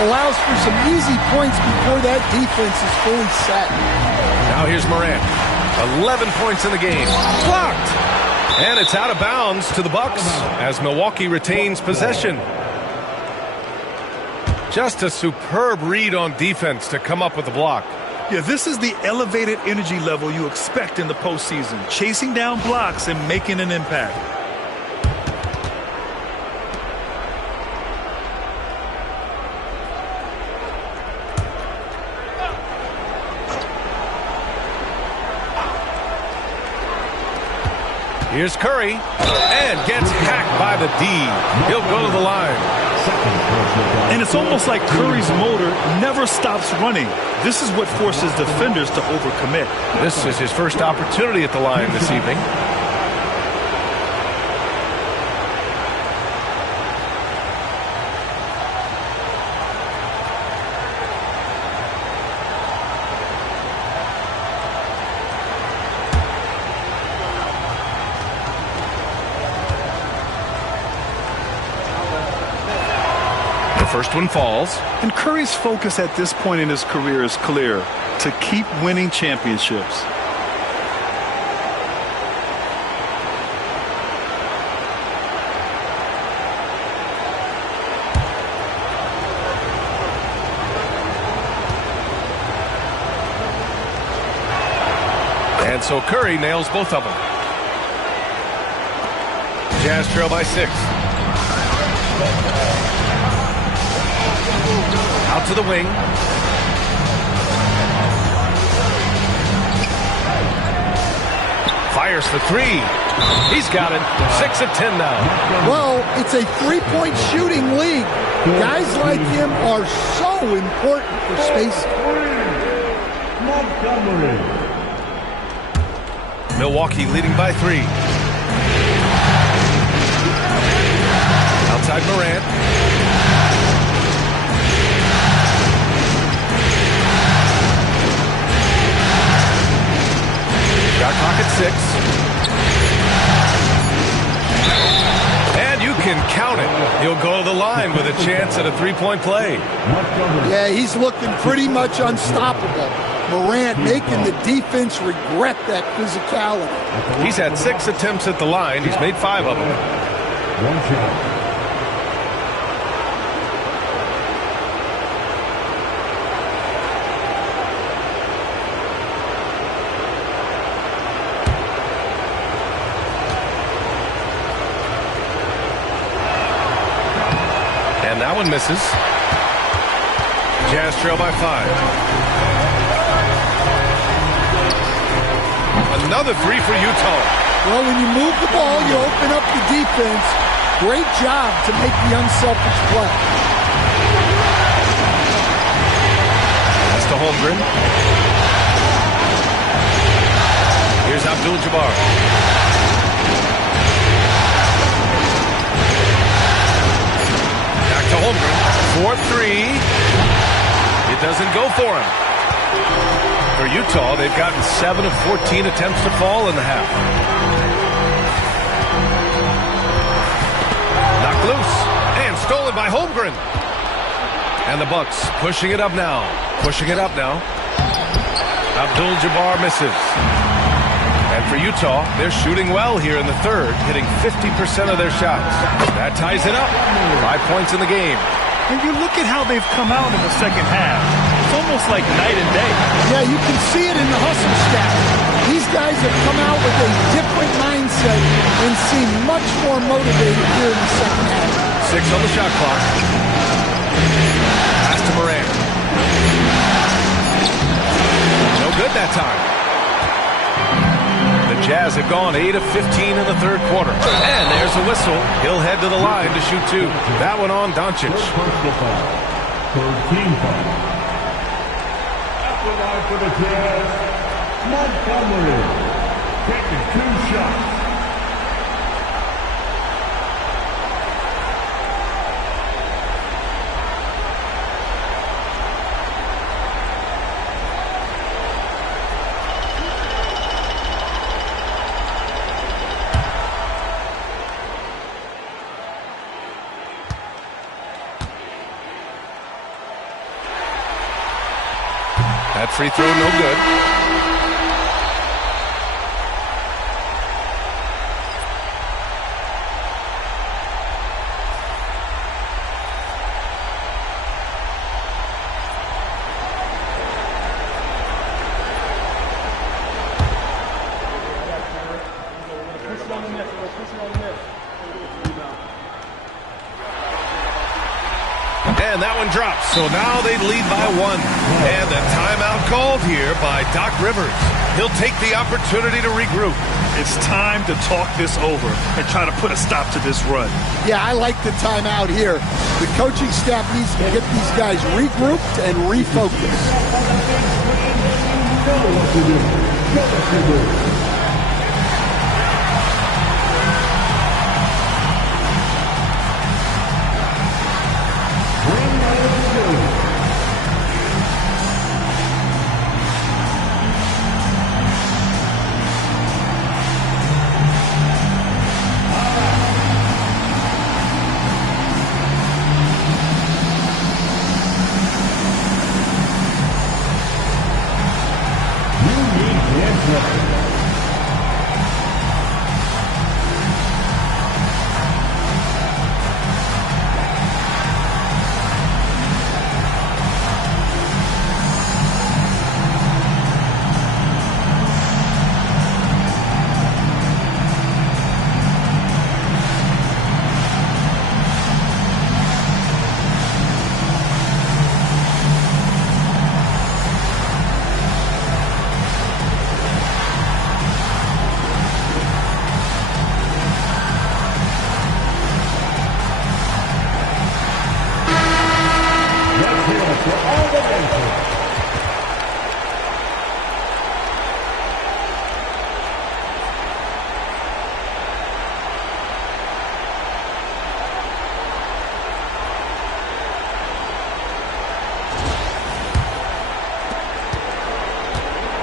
allows for some easy points before that defense is fully set. Now here's Morant. 11 points in the game. Blocked! And it's out of bounds to the Bucks as Milwaukee retains possession. Just a superb read on defense to come up with the block. Yeah, this is the elevated energy level you expect in the postseason. Chasing down blocks and making an impact. Here's Curry, and gets hacked by the D. He'll go to the line. And it's almost like Curry's motor never stops running. This is what forces defenders to overcommit. This is his first opportunity at the line this evening. First one falls. And Curry's focus at this point in his career is clear: to keep winning championships. And so Curry nails both of them. Jazz trail by 6. Out to the wing. Fires for 3. He's got it. 6 of 10 now. Well, it's a three-point shooting league. Guys like him are so important for space. Montgomery. Milwaukee leading by 3. Outside Morant. Shot clock at 6. And you can count it. He'll go to the line with a chance at a 3-point play. Yeah, he's looking pretty much unstoppable. Morant making the defense regret that physicality. He's had 6 attempts at the line. He's made 5 of them. One shot. That one misses. Jazz trail by 5. Another three for Utah. Well, when you move the ball, you open up the defense. Great job to make the unselfish play. That's to Holmgren. Here's Abdul-Jabbar. Back to Holmgren. 4-3. It doesn't go for him. For Utah, they've gotten 7 of 14 attempts to fall in the half. Knocked loose and stolen by Holmgren. And the Bucks pushing it up now. Pushing it up now. Abdul-Jabbar misses. And for Utah, they're shooting well here in the third, hitting 50% of their shots. That ties it up. 5 points in the game. And you look at how they've come out in the second half. It's almost like night and day. Yeah, you can see it in the hustle stat. These guys have come out with a different mindset and seem much more motivated here in the second half. 6 on the shot clock. Pass to Morant. No good that time. The Jazz have gone 8 of 15 in the third quarter. And there's a whistle. He'll head to the line to shoot 2. That one on Doncic. Third team foul. At the line for the Jazz, Montgomery. Taking 2 shots. That free throw, no good. And that one drops. So now they lead by 1. And a timeout called here by Doc Rivers. He'll take the opportunity to regroup. It's time to talk this over and try to put a stop to this run. Yeah, I like the timeout here. The coaching staff needs to get these guys regrouped and refocused.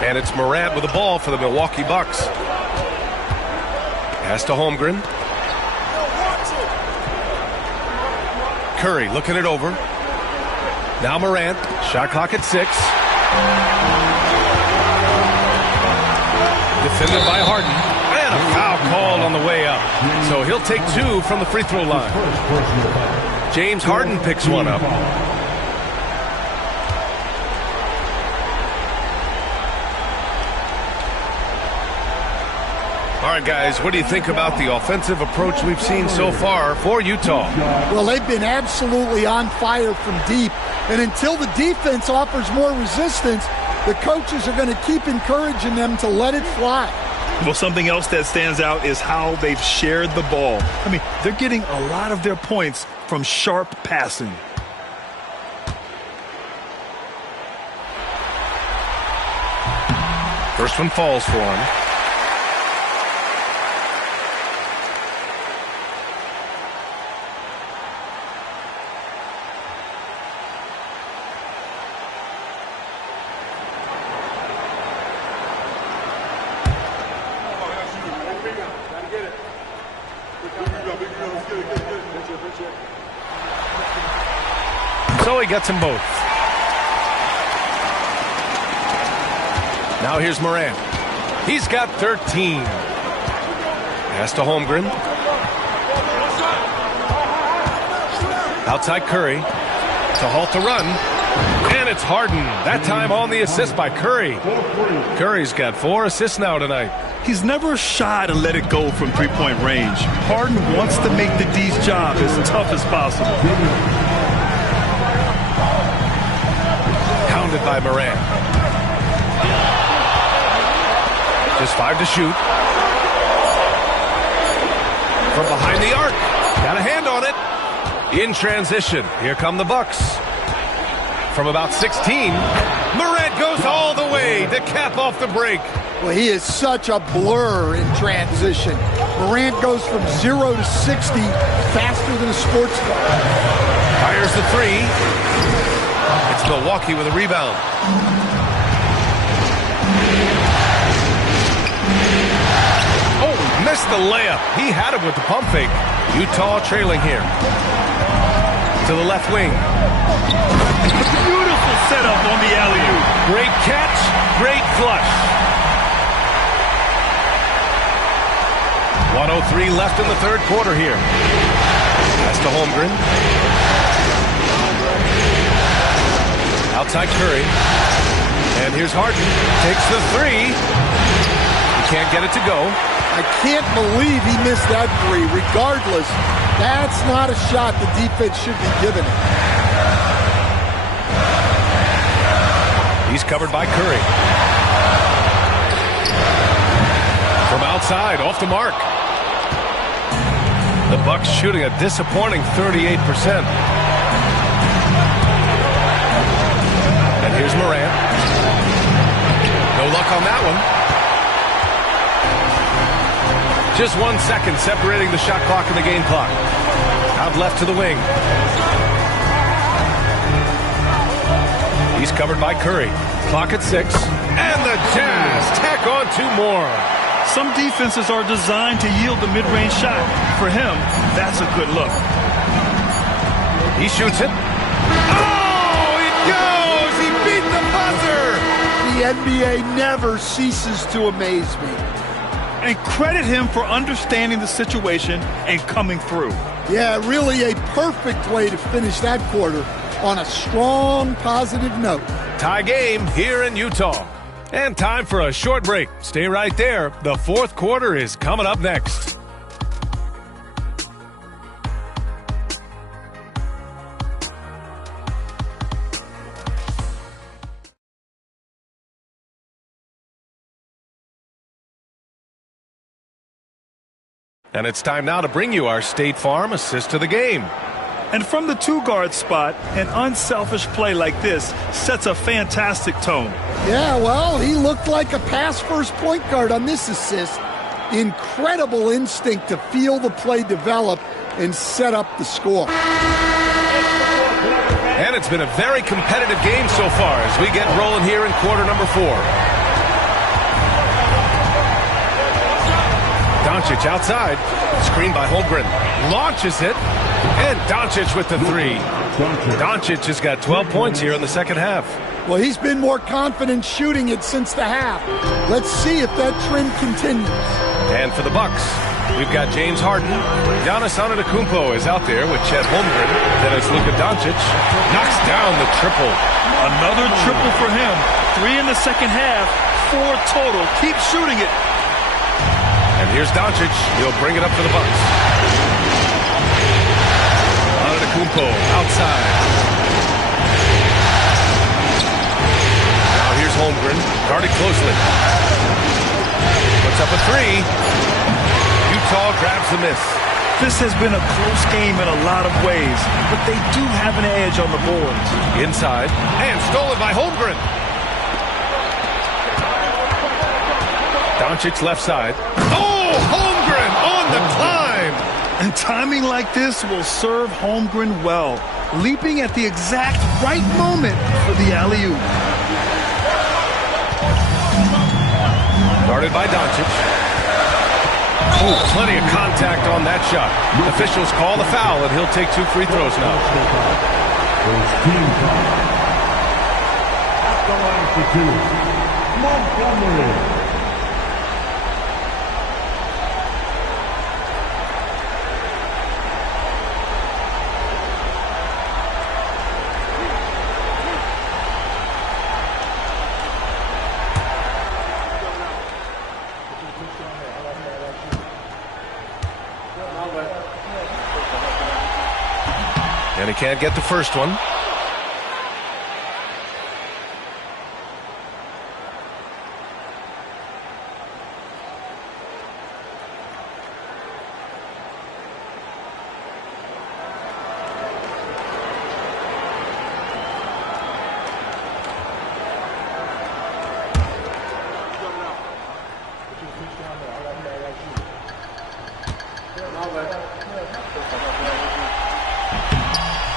And it's Morant with the ball for the Milwaukee Bucks. Pass to Holmgren. Curry looking it over. Now Morant. Shot clock at 6. Defended by Harden. And a foul called on the way up. So he'll take 2 from the free throw line. James Harden picks one up. right, guys, what do you think about the offensive approach we've seen so far for Utah? Well, they've been absolutely on fire from deep. And until the defense offers more resistance, the coaches are going to keep encouraging them to let it fly. Well, something else that stands out is how they've shared the ball. I mean, they're getting a lot of their points from sharp passing. First one falls for him. So he gets them both. Now here's Morant. He's got 13. Pass to Holmgren. Outside Curry to halt the run. And it's Harden. That time on the assist by Curry. Curry's got 4 assists now tonight. He's never shy to let it go from three-point range. Harden wants to make the D's job as tough as possible. Pounded by Morant. Just 5 to shoot. From behind the arc. Got a hand on it. In transition. Here come the Bucks. From about 16. Morant goes all the way to cap off the break. Well, he is such a blur in transition. Morant goes from 0 to 60 faster than a sports car. Fires the 3. It's Milwaukee with a rebound. Oh, missed the layup. He had it with the pump fake. Utah trailing here. To the left wing. Beautiful setup on the alley-oop. Great catch, great flush. 1:03 left in the third quarter here. Pass to Holmgren. Outside Curry. And here's Harden. Takes the 3. He can't get it to go. I can't believe he missed that 3. Regardless, that's not a shot the defense should be giving him. He's covered by Curry. From outside, off the mark. The Bucks shooting a disappointing 38%. And here's Morant. No luck on that one. Just 1 second separating the shot clock and the game clock. Out left to the wing. He's covered by Curry. Clock at 6. And the Jazz tack on 2 more. Some defenses are designed to yield the mid-range shot. For him, that's a good look. He shoots it. Oh, it goes! He beat the buzzer! The NBA never ceases to amaze me. And credit him for understanding the situation and coming through. Yeah, really a perfect way to finish that quarter on a strong, positive note. Tie game here in Utah. And time for a short break. Stay right there. The fourth quarter is coming up next. And it's time now to bring you our State Farm assist to the game. And from the 2-guard spot, an unselfish play like this sets a fantastic tone. Yeah, well, he looked like a pass-first point guard on this assist. Incredible instinct to feel the play develop and set up the score. And it's been a very competitive game so far as we get rolling here in quarter number 4. Doncic outside. Screen by Holmgren. Launches it. And Doncic with the 3. Doncic has got 12 points here in the second half. Well, he's been more confident shooting it since the half. Let's see if that trend continues. And for the Bucks, we've got James Harden. Giannis Antetokounmpo is out there with Chet Holmgren. Then it's Luka Doncic. Knocks down the triple. Another triple for him. 3 in the second half. 4 total. Keep shooting it. And here's Doncic. He'll bring it up for the Bucks. Antetokounmpo outside. Now here's Holmgren, guarded closely. Puts up a three. Utah grabs the miss. This has been a close game in a lot of ways, but they do have an edge on the boards. Inside, and stolen by Holmgren. Doncic left side. Oh, Holmgren on the climb. And timing like this will serve Holmgren well, leaping at the exact right moment for the alley-oop. Guarded by Doncic. Oh, plenty of contact on that shot. Officials call the foul, and he'll take 2 free throws now. At the line for 2, Montgomery. And he can't get the first one.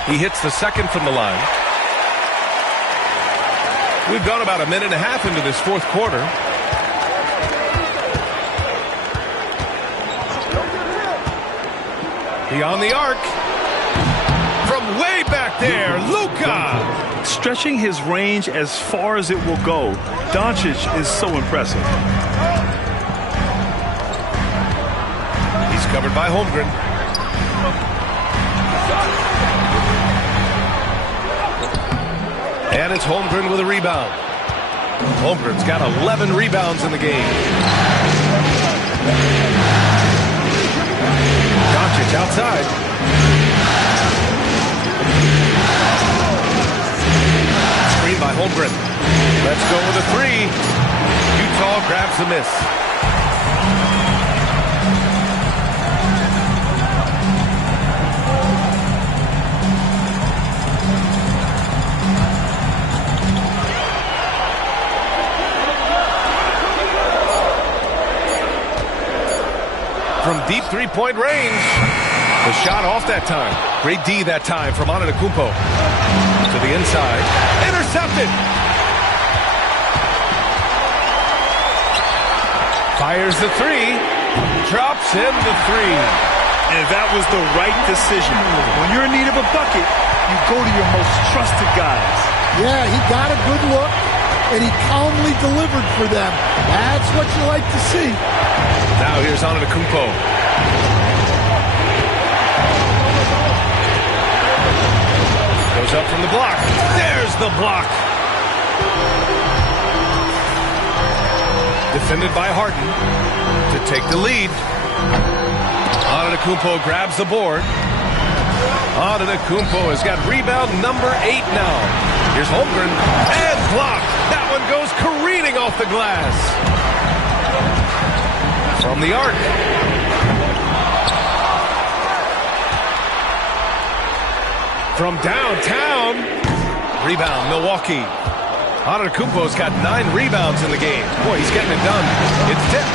He hits the second from the line. We've gone about a minute and a half into this fourth quarter. Beyond the arc. From way back there, Luka. Stretching his range as far as it will go. Doncic is so impressive. He's covered by Holmgren. And it's Holmgren with a rebound. Holmgren's got 11 rebounds in the game. Doncic outside. Screen by Holmgren. Let's go with a three. Utah grabs the miss. From deep three-point range. The shot off that time. Great D that time from Antetokounmpo. To the inside. Intercepted. Fires the three. Drops in the three. And that was the right decision. When you're in need of a bucket, you go to your most trusted guys. Yeah, he got a good look, and he calmly delivered for them. That's what you like to see. Now here's Antetokounmpo. Goes up from the block. There's the block. Defended by Harden to take the lead. Antetokounmpo grabs the board. Antetokounmpo has got rebound number 8 now. Here's Holmgren and blocked. That one goes careening off the glass. From the arc. From downtown. Rebound, Milwaukee. Antetokounmpo's got 9 rebounds in the game. Boy, he's getting it done. It's tipped.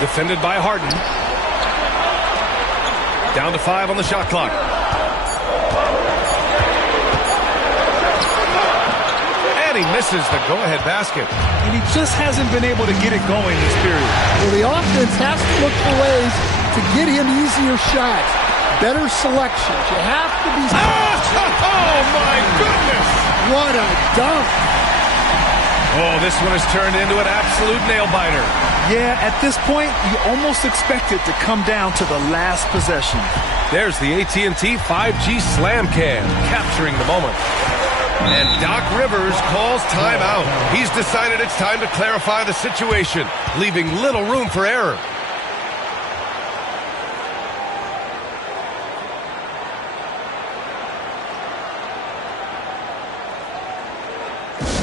Defended by Harden. Down to 5 on the shot clock. And he misses the go-ahead basket. And he just hasn't been able to get it going this period. Well, the offense has to look for ways to get him easier shots. Better selections. You have to be... Oh, my goodness! What a dunk. Oh, this one has turned into an absolute nail-biter. Yeah, at this point, you almost expect it to come down to the last possession. There's the AT&T 5G Slam Cam, capturing the moment. And Doc Rivers calls timeout. He's decided it's time to clarify the situation, leaving little room for error.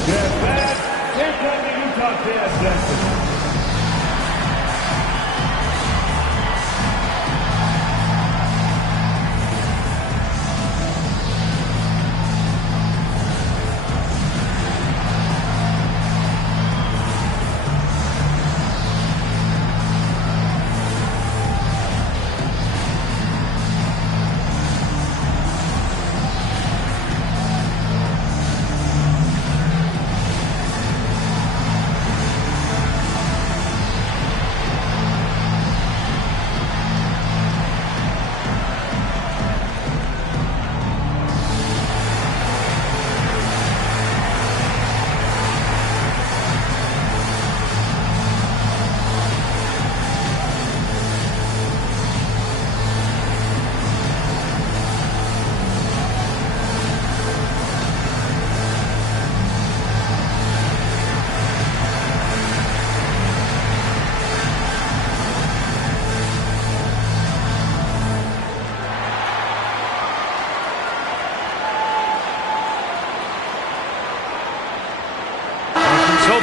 Get back. Here comes the Utah Jazz.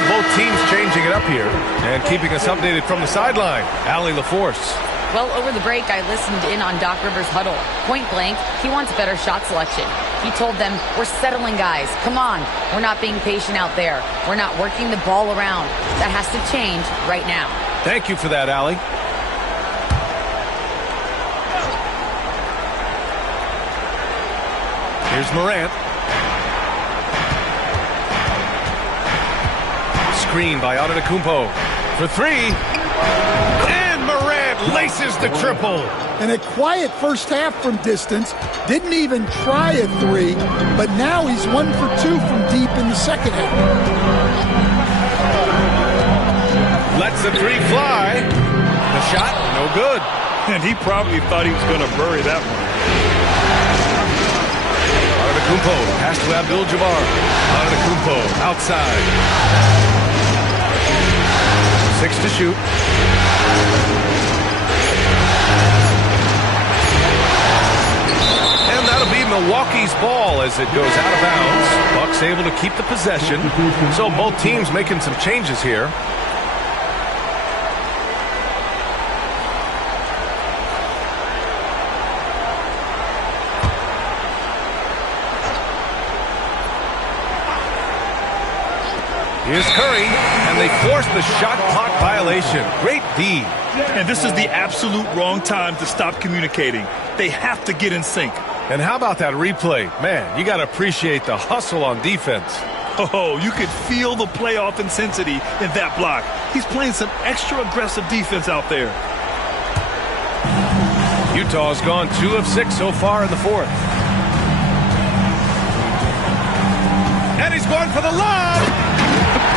Both teams changing it up here and keeping us updated from the sideline. Allie LaForce. Well, over the break, I listened in on Doc Rivers' huddle. Point blank, he wants better shot selection. He told them, we're settling, guys. Come on. We're not being patient out there. We're not working the ball around. That has to change right now. Thank you for that, Allie. Here's Morant. Screen by Antetokounmpo for three. And Morant laces the triple. And a quiet first half from distance. Didn't even try a three, but now he's 1 for 2 from deep in the second half. Lets the three fly. The shot, no good. And he probably thought he was going to bury that one. Antetokounmpo, pass to Abdul-Jabbar. Antetokounmpo, outside. 6 to shoot. And that'll be Milwaukee's ball as it goes out of bounds. Bucks able to keep the possession. So both teams making some changes here. Here's Curry, and they force the shot clock violation. Great D. And this is the absolute wrong time to stop communicating. They have to get in sync. And how about that replay? Man, you got to appreciate the hustle on defense. Oh, you could feel the playoff intensity in that block. He's playing some extra aggressive defense out there. Utah's gone 2 of 6 so far in the fourth. And he's going for the lob.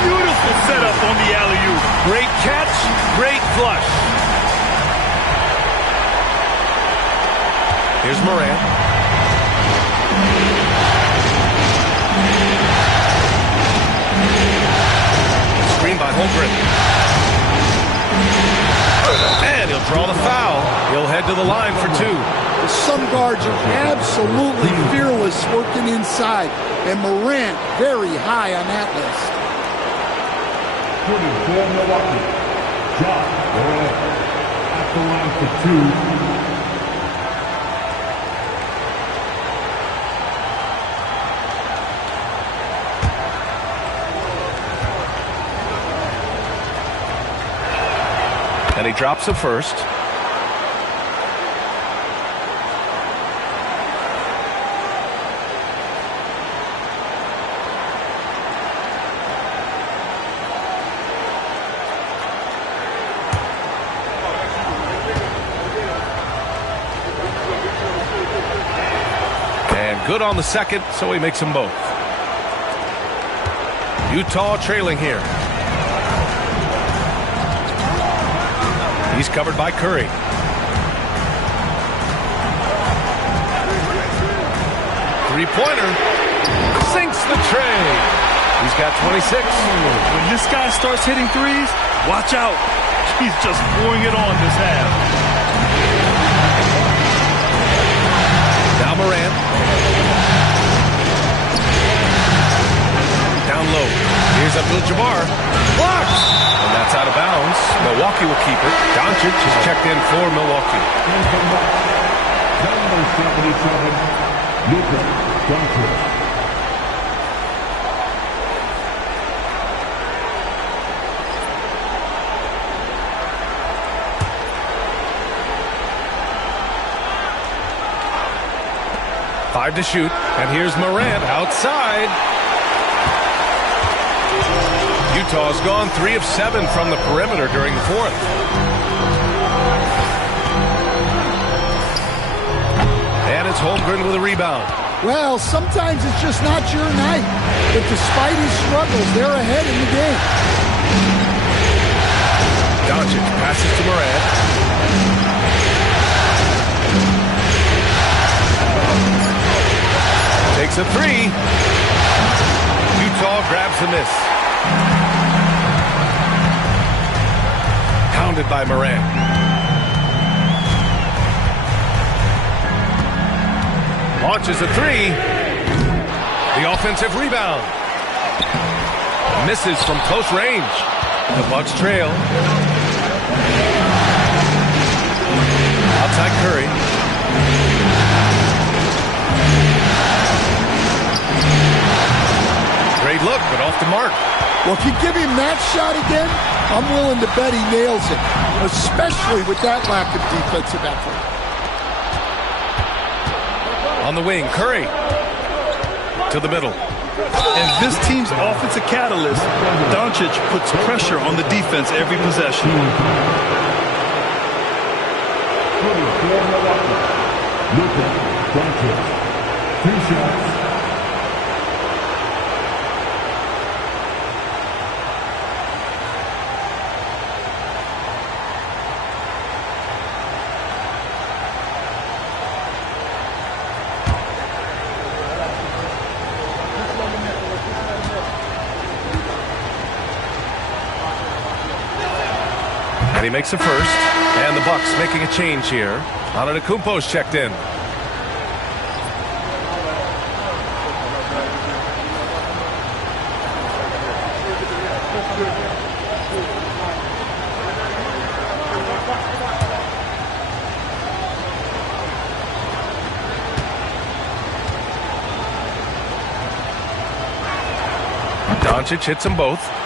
Beautiful setup on the alley-oop. Great catch, great flush. Here's Morant. Screen by Holmgren. And he'll draw the foul. He'll head to the line for 2. Some guards are absolutely fearless working inside, and Morant very high on that list. 24 Milwaukee. Ja Morant at the line for 2. And he drops the first. And good on the second, so he makes them both. Utah trailing here. He's covered by Curry. Three-pointer. Sinks the tray. He's got 26. When this guy starts hitting threes, watch out. He's just pouring it on this half. Now Morant. Down low. Here's Abdul-Jabbar. Blocked! And that's out of bounds. Milwaukee will keep it. Doncic is checked in for Milwaukee. Number 77, Luka Doncic. Five to shoot, and here's Morant outside. Utah's gone 3 of 7 from the perimeter during the fourth. And it's Holmgren with a rebound. Well, sometimes it's just not your night. But despite his struggles, they're ahead in the game. Doncic passes to Morant. Takes a three. Utah grabs the miss. Pounded by Morant. Launches a three. The offensive rebound. Misses from close range. The Bucks trail. Outside Curry. Great look, but off the mark. Well, if you give him that shot again, I'm willing to bet he nails it, especially with that lack of defensive effort. On the wing, Curry to the middle. As this team's offensive catalyst, Doncic puts pressure on the defense every possession. Luka Doncic. 2 shots. And he makes a first. And the Bucks making a change here. Antetokounmpo's checked in. Doncic hits them both.